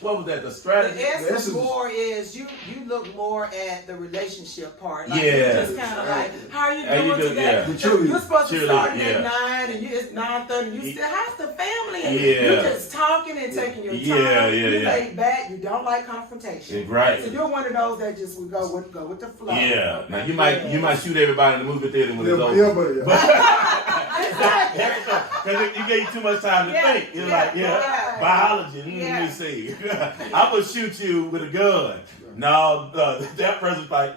What was that? The strategy. The S is more is you look more at the relationship part. Like Yeah. You just kind of like, how are you doing today? Yeah. The cheerleader. You're supposed to start Yeah. at 9 and it's 9:30 and you still have the family. And Yeah. You're just talking and taking your time. Yeah, You yeah. lay back. You don't like confrontation. Yeah, right. So you're one of those that just would go with the flow. Yeah. Now you might shoot everybody in the movie theater when it's over. Yeah, Because you gave too much time to think. You're like, biology. Let me see. I'm gonna shoot you with a gun. No, that person's like,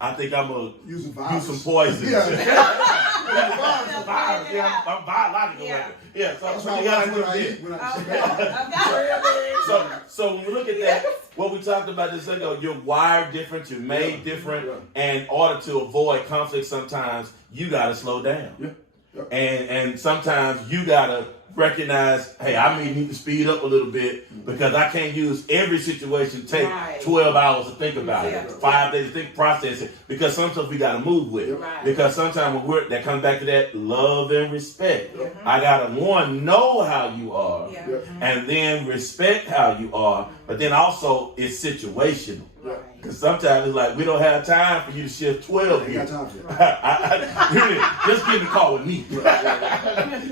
I think I'm gonna use some poison. I'm biological. Yeah. Yeah. So That's what why you gotta when do I this. eat, when I So when we look at that, what we talked about this ago, you're wired different, you're made different, and in order to avoid conflict, sometimes you gotta slow down. And sometimes you gotta recognize, hey, I may need to speed up a little bit because I can't use every situation, take 12 hours to think about it, 5 days to think, process it, because sometimes we gotta move with it. Because sometimes when that comes back to that love and respect. I gotta know how you are, and then respect how you are, but then also it's situational. Because sometimes it's like, we don't have time for you to shift 12 ain't got here. time for that. Here it is. Just get in the car with me.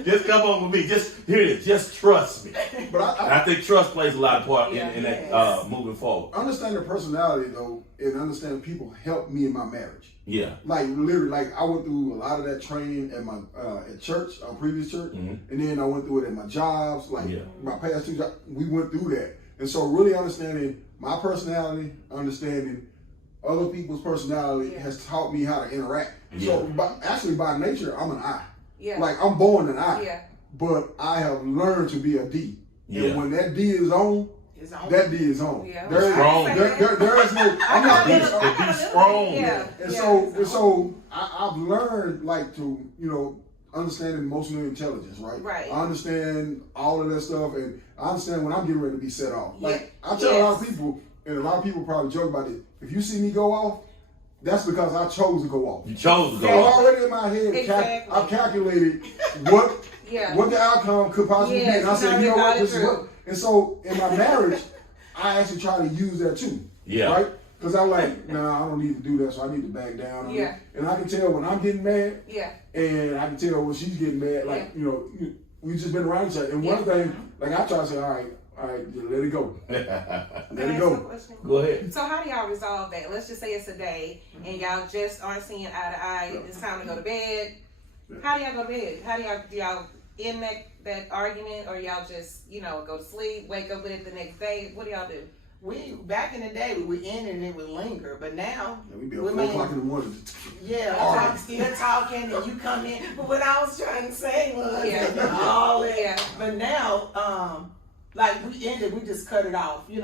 Just come on with me. Here it is. Just trust me. But And I think trust plays a lot of part in that moving forward. understanding personality though, and understanding people helped me in my marriage. Yeah. Like literally, like I went through a lot of that training at my at church, our previous church, and then I went through it at my jobs. Like my past 2 jobs, we went through that, and so really understanding my personality, understanding other people's personality has taught me how to interact. So, by nature, I'm an I. Like I'm born an I, but I have learned to be a D. And when that D is on, that D is on. There is no. I'm not The D strong. And so I've learned like to understand emotional intelligence, right? Right. I understand all of that stuff, and I understand when I'm getting ready to be set off. Like I tell a lot of people, and a lot of people probably joke about it. If you see me go off, that's because I chose to go off. You chose to So go off. already in my head, I've calculated what the outcome could possibly be, and I said, you know what, this is what. And so in my marriage, I actually try to use that too. Right? Because I'm like, nah, I don't need to do that, so I need to back down. And I can tell when I'm getting mad. And I can tell when she's getting mad. Like, we just been around each other. And one thing, like I try to say, all right, let it go. Let it go. Go ahead. So how do y'all resolve that? Let's just say it's a day and y'all just aren't seeing eye to eye. It's time to go to bed. How do y'all go to bed? How do y'all end that argument, or y'all just go to sleep, wake up with it the next day? What do y'all do? We back in the day we end and it would linger, but now we be up 4 o'clock in the morning. Still talking and you come in. But what I was trying to say was all that. But now, like we ended, we just cut it off, and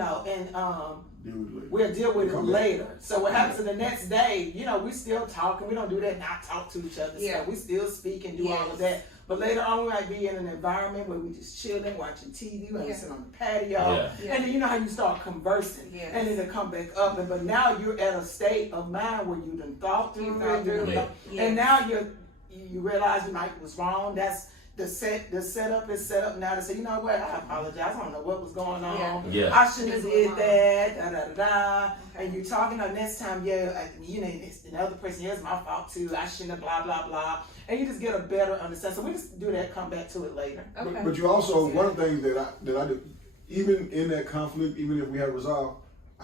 we'll deal with it later. So what happens the next day? We still talking. We don't do that. Not talk to each other. So we still speak and do all of that. But later on, we might be in an environment where we just chilling, watching TV, we might sit on the patio, and then how you start conversing, and then it come back up. But now you're at a state of mind where you done thought through it, and now you realize you might was wrong. That's the setup is set up now to say, you know what, I apologize. I don't know what was going on. I shouldn't have did that. And you're talking on next time, it's the other person, it's my fault too. I shouldn't have blah blah blah. And you just get a better understanding. So we just do that, come back to it later. Okay. But you also, one of the things that I do, even in that conflict, even if we have resolved,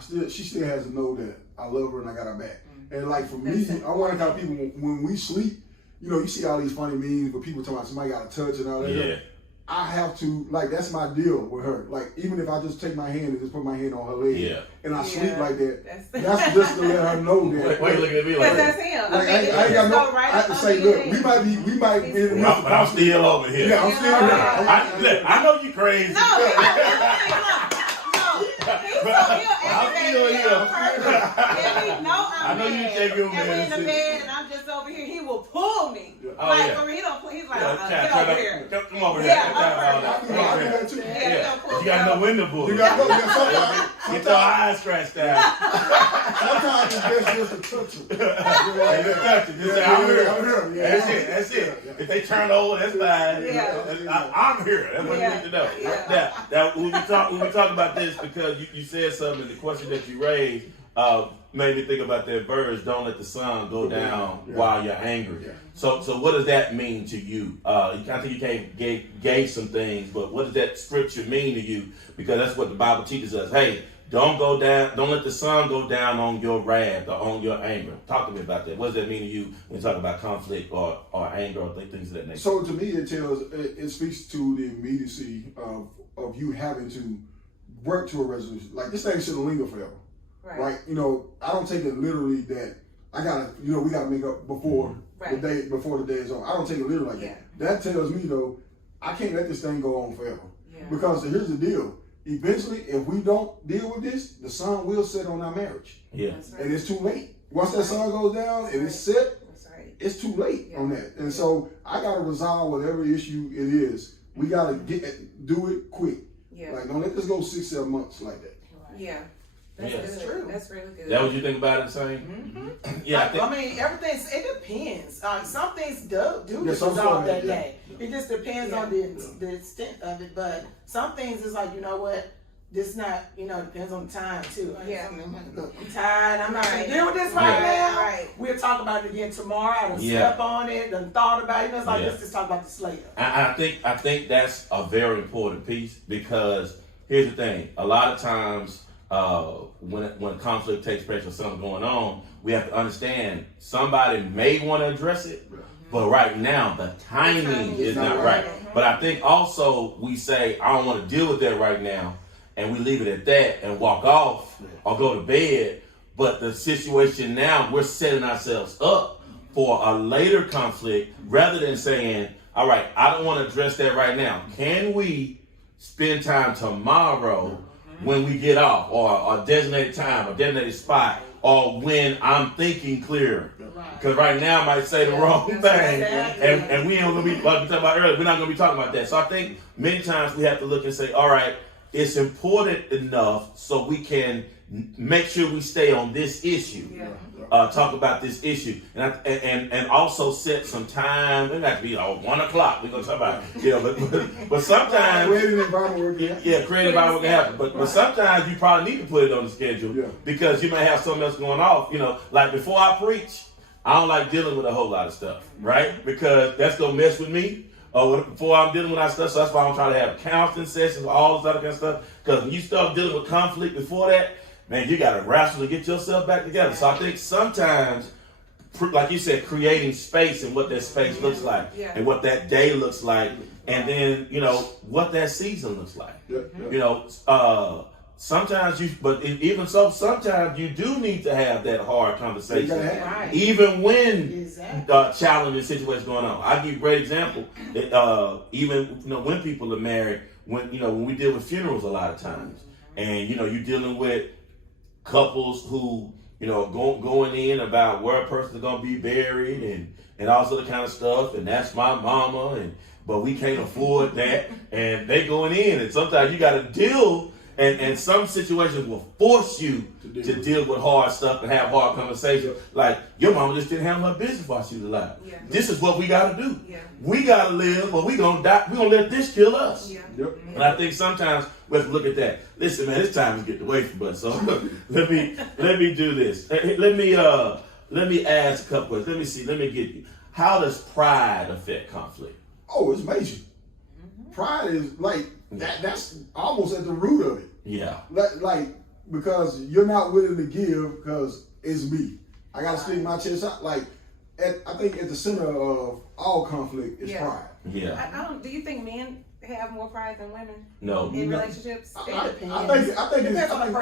she still has to know that I love her and I got her back. And like for me, I'm one of the kind of people, when we sleep, you see all these funny memes where people talking about somebody got a touch and all that. I have to, like, that's my deal with her. Like, even if I just take my hand and just put my hand on her leg and I sleep like that, that's just to let her know that. Why you looking at me like that? That's him. Like, I ain't got no, I have to say, look, we might be in the I'm still over here. Yeah, I'm still here. I know you crazy. No, I'm still here. I know you take your man. And we in the bed and I'm just over here, he will pull me. Oh, like, for me, he's like, get over here. Come over here. You got no window pull. You got no, Get your eyes scratched out. sometimes it's best just to touch them. Just say, I'm here. That's it. If they turn over, that's fine. Yeah. I'm here. That's what you need to know. Yeah. Now, when we talk about this, because you said something, the question that you raised made me think about that verse, don't let the sun go down while you're angry. So what does that mean to you? I think you gave some things, but what does that scripture mean to you? Because that's what the Bible teaches us. Hey, don't let the sun go down on your wrath or on your anger. Talk to me about that. What does that mean to you when you talk about conflict or anger or things of that nature? So to me, it speaks to the immediacy of you having to work to a resolution. Like, this thing shouldn't linger forever. Right. I don't take it literally that I gotta, we gotta make up before the day is over. I don't take it literally like that. That tells me though, I can't let this thing go on forever. Yeah. Because here's the deal. Eventually, if we don't deal with this, the sun will set on our marriage. Yeah. And it's too late. Once that sun goes down and it's set, it's too late on that. And so I gotta resolve whatever issue it is. We gotta do it quick. Yeah. Like, don't let this go 6-7 months like that. Yeah. That's true. That's really good. That what you think about it, same? Mm-hmm. Yeah, I mean, it depends. Some things do resolve that day. It just depends on the extent of it. But some things is like, you know what, this not, depends on the time too. Yeah. Look, I'm tired. I'm not gonna deal with this right now. Right. We'll talk about it again tomorrow. I done slept on it, done thought about it. It's like, let's just talk about this later. I think that's a very important piece, because here's the thing. A lot of times, when conflict takes place or something going on, we have to understand somebody may want to address it, but right now the timing is not right. But I think also we say, I don't want to deal with that right now, and we leave it at that and walk off or go to bed. But the situation now, we're setting ourselves up for a later conflict, rather than saying, all right, I don't want to address that right now. Can we spend time tomorrow when we get off, or a designated time, or designated spot, or when I'm thinking clear? Because right now I might say the wrong thing, and we ain't gonna be, like we talked about earlier, we're not gonna be talking about that. So I think many times we have to look and say, all right, it's important enough so we can make sure we stay on this issue. Talk about this issue, and also set some time. It has to be 1 o'clock. We're gonna talk about but sometimes creating an environment creating an environment can happen. But sometimes you probably need to put it on the schedule because you may have something else going off. Like before I preach, I don't like dealing with a whole lot of stuff, right? Because that's gonna mess with me. Before I'm dealing with that stuff, so that's why I'm trying to have counseling sessions, all this other kind of stuff. Because when you start dealing with conflict before that, man, you got to wrestle to get yourself back together. So I think sometimes, like you said, creating space and what that space looks like, and what that day looks like, and then, what that season looks like. Sometimes sometimes you do need to have that hard conversation, even when challenging situations going on. I'll give you a great example. Even when people are married, when we deal with funerals a lot of times, and you're dealing with couples who going in about where a person's gonna be buried and all sort of kind of stuff, and that's my mama, but we can't afford that, and they going in, and sometimes you got to deal. And some situations will force you to deal with hard stuff and have hard conversations. Like, your mama just didn't handle her business while she was alive. Yeah. This is what we got to do. Yeah. We got to live, or we going to die. We're going to let this kill us. Yeah. Yep. And I think sometimes we have to look at that. Listen, man, it's time to get away from us. So let me do this. Let me ask a couple questions. Let me see. Let me get you. How does pride affect conflict? Oh, it's major. Pride is like that's almost at the root of it. Yeah. Like, because you're not willing to give because it's me. I gotta stick my chest out. Like, I think at the center of all conflict is pride. Yeah. Do you think men have more pride than women? No. In relationships? I think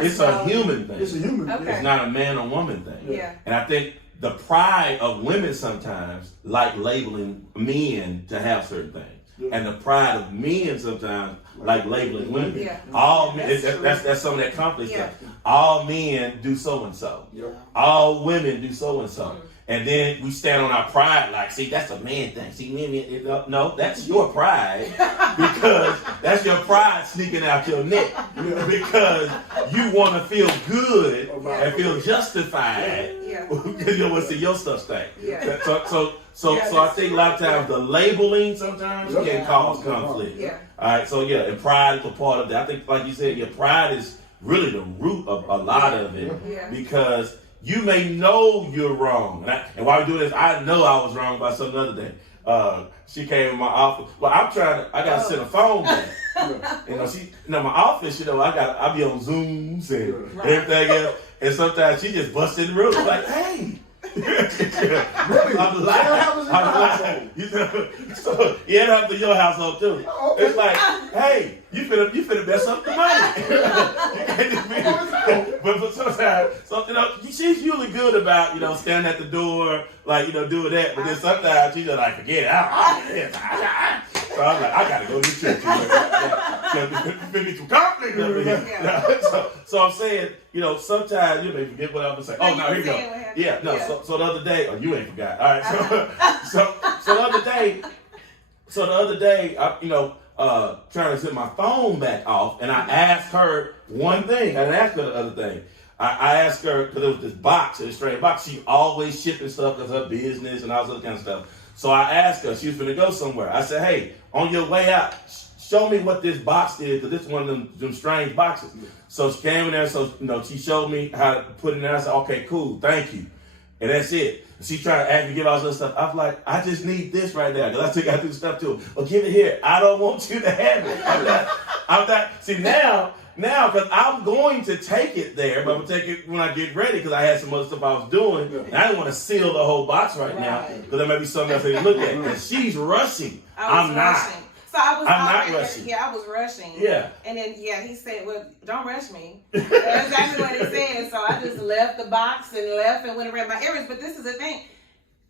it's a human thing. It's a human thing. It's not a man or woman thing. Yeah. And I think the pride of women sometimes like labeling men to have certain things. And the pride of men sometimes like labeling women. Yeah. All men, that's some of that conflict stuff. All men do so and so. All women do so and so. And then we stand on our pride, like, see, that's a man thing. See, no, that's your pride, because that's your pride sneaking out your neck, because you want to feel good and feel justified. Yeah. You know what's in your stuff stank. Yeah. So I think a lot of times the labeling sometimes can cause conflict. Yeah. All right, so yeah, and pride is a part of that. I think, like you said, your pride is really the root of a lot of it, Yeah. because you may know you're wrong. And while we do this, I know I was wrong about something the other day. She came in my office. Well, I got to send a phone back. You know, my office, I be on Zooms and everything else. And sometimes she just busts in the room like, hey. Really? I'm lying. So it happens to your household too. Okay. It's like, hey, you finna mess up the money. But sometimes, she's usually good about, standing at the door, like, doing that. But then sometimes she's just like, forget it. So I'm like, I gotta go to church. There's be some conflict over here. Yeah. So I'm saying, sometimes you may forget what I'm gonna say. Oh, no, here you go. Yeah, no. Yeah. So the other day, you ain't forgot. All right. So the other day, I, trying to set my phone back off, and I asked her one thing. I didn't ask her the other thing. I asked her, because it was this box, this strange box. She always shipping stuff because her business and all this other kind of stuff. So I asked her, she was going to go somewhere. I said, hey, on your way out, show me what this box is, because this is one of them strange boxes. So she came in there, so she showed me how to put it in there. I said, okay, cool, thank you. And that's it. She tried to ask me to give all this other stuff. I was like, I just need this right now, because I took out this stuff to her. Well, give it here. I don't want you to have it. I'm not. See, now, because I'm going to take it there, but I'm going to take it when I get ready, because I had some other stuff I was doing. And I didn't want to seal the whole box right now, because there may be something else I need to look at. And she's rushing. I'm not. Rushing. So I was not rushing. Yeah, I was rushing. Yeah. And then, he said, well, don't rush me. That's exactly what he said. So I just left the box and left and went around my errands. But this is the thing.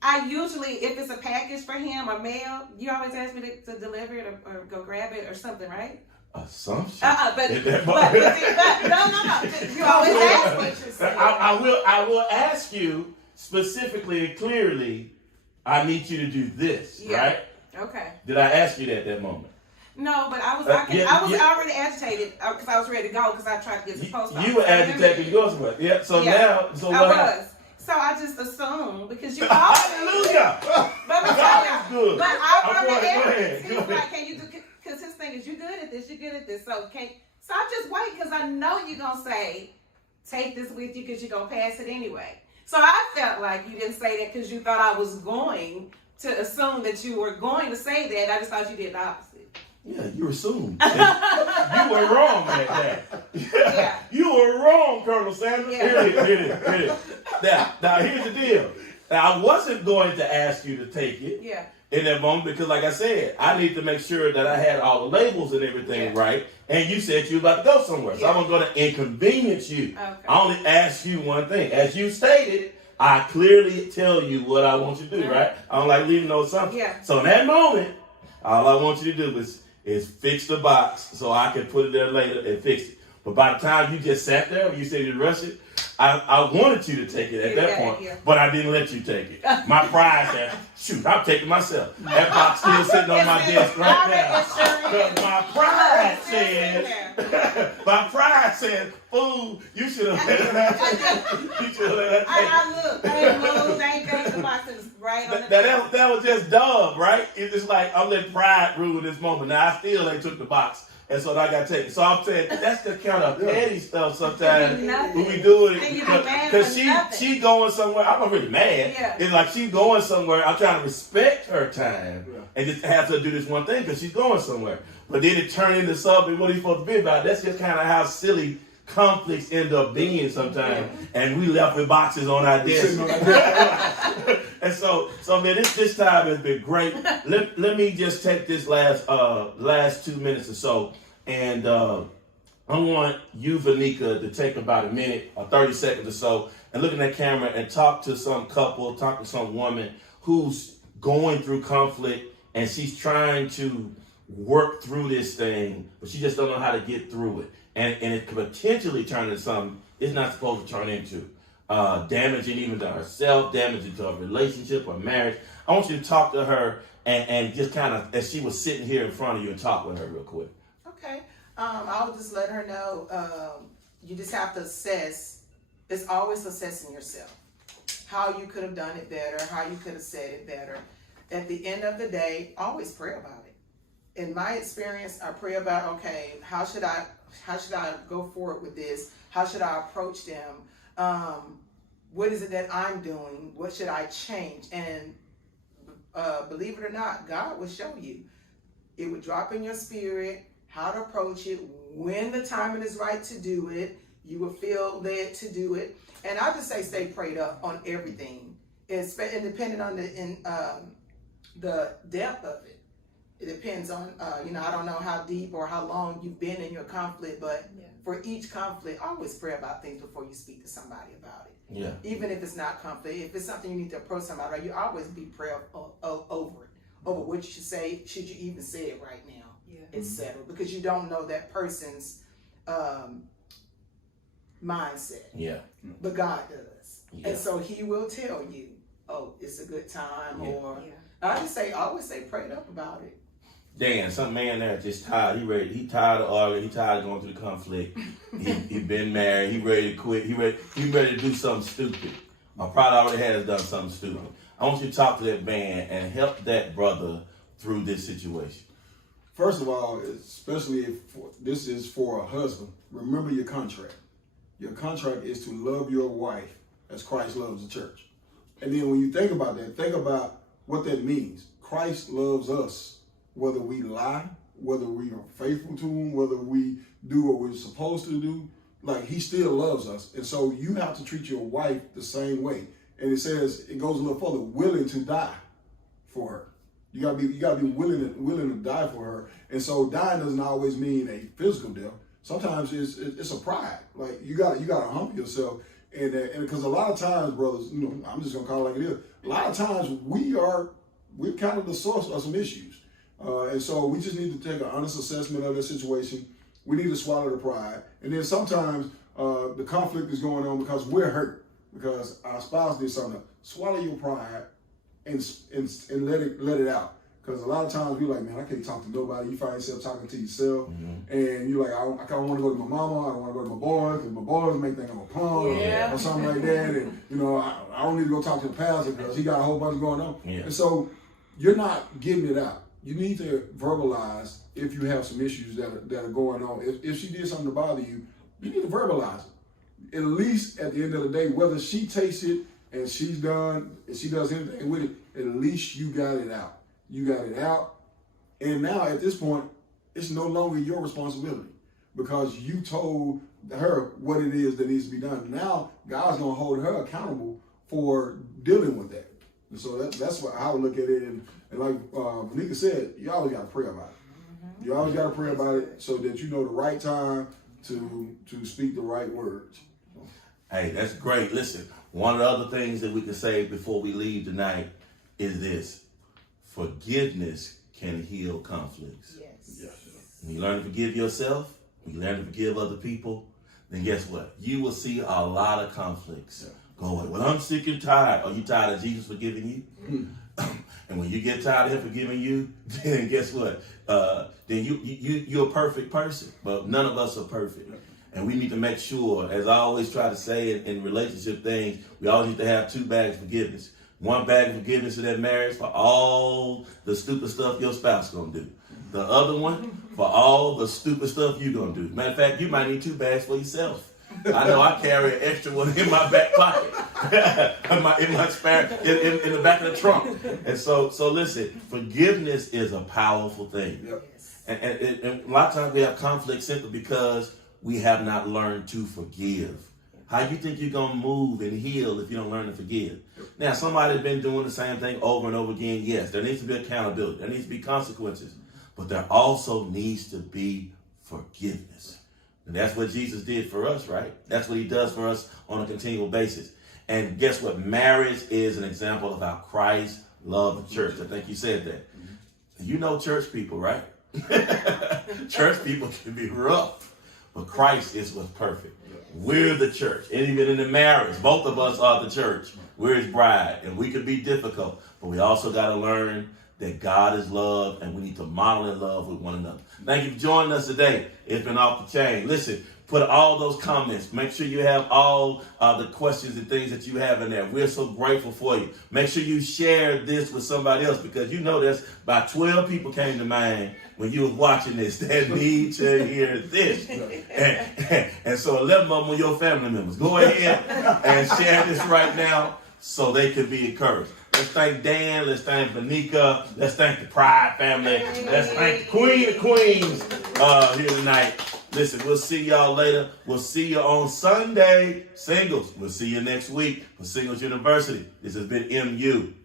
I usually, if it's a package for him or mail, you always ask me to deliver it or go grab it or something, right? Assumption. But no. You always ask me. I will ask you specifically and clearly, I need you to do this, right? Okay. Did I ask you that moment? No, but I was already agitated because I was ready to go because I tried to get to the post office. You were agitated to go somewhere. Yeah. So now, I was. So I just assumed because you always. Hallelujah. But God is good. But I Go wanted ahead. He was like, "Can you do?" Because his thing is, "You good at this? You good at this?" So I just wait because I know you're gonna say, "Take this with you," because you're gonna pass it anyway. So I felt like you didn't say that because you thought I was going to assume that you were going to say that. I just thought you did the opposite. Yeah, you assumed. You were wrong at that. Yeah. You were wrong, Colonel Sanders. Yeah. Here it is. Now, here's the deal. Now, I wasn't going to ask you to take it in that moment because, like I said, I need to make sure that I had all the labels and everything right. And you said you were about to go somewhere. So I'm going to inconvenience you. Okay. I only ask you one thing. As you stated, I clearly tell you what I want you to do, right? I don't like leaving no assumptions. Yeah. So in that moment, all I want you to do is fix the box so I can put it there later and fix it. But by the time you just sat there and you said you rushed it, I wanted you to take it at that point, but I didn't let you take it. My pride said, shoot, I'm taking myself. That box still sitting on my desk right now. But my pride said, fool, you should have let that. You should have let that. I looked. I ain't moved. I ain't got the box right on the that was just dumb, right? It's just like I'm letting pride rule this moment. Now I still ain't took the box. And so I got taken. So I'm saying that's the kind of petty stuff sometimes when we do it. Because she going somewhere. I'm not really mad. Yeah. It's like she's going somewhere. I'm trying to respect her time and just have her do this one thing because she's going somewhere. But then it turned into something. What are you supposed to be about? That's just kind of how silly conflicts end up being sometimes. And we left with boxes on our desk. And so man, this time has been great. Let me just take this last 2 minutes or so, and I want you, Vanika, to take about a minute or 30 seconds or so and look in that camera and talk to some couple, talk to some woman who's going through conflict and she's trying to work through this thing, but she just don't know how to get through it. And it could potentially turn into something it's not supposed to turn into. damaging even to herself, damaging to her relationship or marriage. I want you to talk to her and just kind of, as she was sitting here in front of you, and talk with her real quick. Okay. I'll just let her know, you just have to assess. It's always assessing yourself. How you could have done it better, how you could have said it better. At the end of the day, always pray about it. In my experience, I pray about, okay, how should I go forward with this? How should I approach them? What is it that I'm doing? What should I change? And believe it or not, God will show you. It would drop in your spirit how to approach it, when the timing is right to do it. You will feel led to do it. And I just say stay prayed up on everything. It's depending on the depth of it. It depends on, I don't know how deep or how long you've been in your conflict, but for each conflict, always pray about things before you speak to somebody about it. Yeah. Even if it's not conflict, if it's something you need to approach somebody about, you always be prayer over it, over what you should say, should you even say it right now, etc. Because you don't know that person's mindset. Yeah. But God does. Yeah. And so he will tell you, oh, it's a good time, or I just say, always say prayed up about it. Dan, some man there just tired. He tired of arguing. He tired of going through the conflict. He been married. He ready to quit. He ready to do something stupid. Or probably already has done something stupid. I want you to talk to that man and help that brother through this situation. First of all, especially if this is for a husband, remember your contract. Your contract is to love your wife as Christ loves the church. And then when you think about that, think about what that means. Christ loves us, whether we lie, whether we are faithful to him, whether we do what we're supposed to do. Like, he still loves us. And so you have to treat your wife the same way. And it says, it goes a little further, willing to die for her. You gotta be willing to die for her. And so dying doesn't always mean a physical death. Sometimes it's a pride. Like, you gotta humble yourself. And because a lot of times, brothers, I'm just gonna call it like it is. A lot of times we're kind of the source of some issues. And so we just need to take an honest assessment of the situation. We need to swallow the pride. And then sometimes the conflict is going on because we're hurt, because our spouse did something. Swallow your pride and let it out. Because a lot of times we're like, man, I can't talk to nobody. You find yourself talking to yourself, and you're like, I don't want to go to my mama. I don't want to go to my boys, because my boys may think I'm a punk or something like that. And I don't need to go talk to the pastor because he got a whole bunch going on. Yeah. And so you're not getting it out. You need to verbalize if you have some issues that are going on. If she did something to bother you, you need to verbalize it. At least at the end of the day, whether she takes it and she's done, and she does anything with it, at least you got it out. You got it out. And now at this point, it's no longer your responsibility because you told her what it is that needs to be done. Now God's going to hold her accountable for dealing with that. And so that's what I would look at it. And like Monica said, you always got to pray about it. You always got to pray about it so that you know the right time to speak the right words. Hey, that's great. Listen, one of the other things that we can say before we leave tonight is this. Forgiveness can heal conflicts. Yes. When you learn to forgive yourself, when you learn to forgive other people, then guess what? You will see a lot of conflicts go away. Well, I'm sick and tired. Are you tired of Jesus forgiving you? And when you get tired of him forgiving you, then guess what? Then you're a perfect person. But none of us are perfect. And we need to make sure, as I always try to say in relationship things, we always need to have two bags of forgiveness. One bag of forgiveness in that marriage for all the stupid stuff your spouse gonna do. The other one for all the stupid stuff you gonna do. Matter of fact, you might need two bags for yourself. I know I carry an extra one in my back pocket, in my spare, in the back of the trunk. And so listen, forgiveness is a powerful thing. Yep. And a lot of times we have conflict simply because we have not learned to forgive. How you think you're going to move and heal if you don't learn to forgive? Now, somebody's been doing the same thing over and over again. Yes, there needs to be accountability. There needs to be consequences. But there also needs to be forgiveness. And that's what Jesus did for us, right? That's what he does for us on a continual basis. And guess what? Marriage is an example of how Christ loved the church. I think you said that. You know church people, right? Church people can be rough, but Christ is what's perfect. We're the church. And even in the marriage, both of us are the church. We're his bride. And we could be difficult, but we also got to learn that God is love, and we need to model in love with one another. Thank you for joining us today. It's been off the chain. Listen, put all those comments. Make sure you have all the questions and things that you have in there. We're so grateful for you. Make sure you share this with somebody else, because you know there's about 12 people came to mind when you was watching this that need to hear this. And so 11 of them were your family members. Go ahead and share this right now so they can be encouraged. Let's thank Dan. Let's thank Benika. Let's thank the Pride family. Let's thank the Queen of Queens here tonight. Listen, we'll see y'all later. We'll see you on Sunday. Singles. We'll see you next week for Singles University. This has been MU.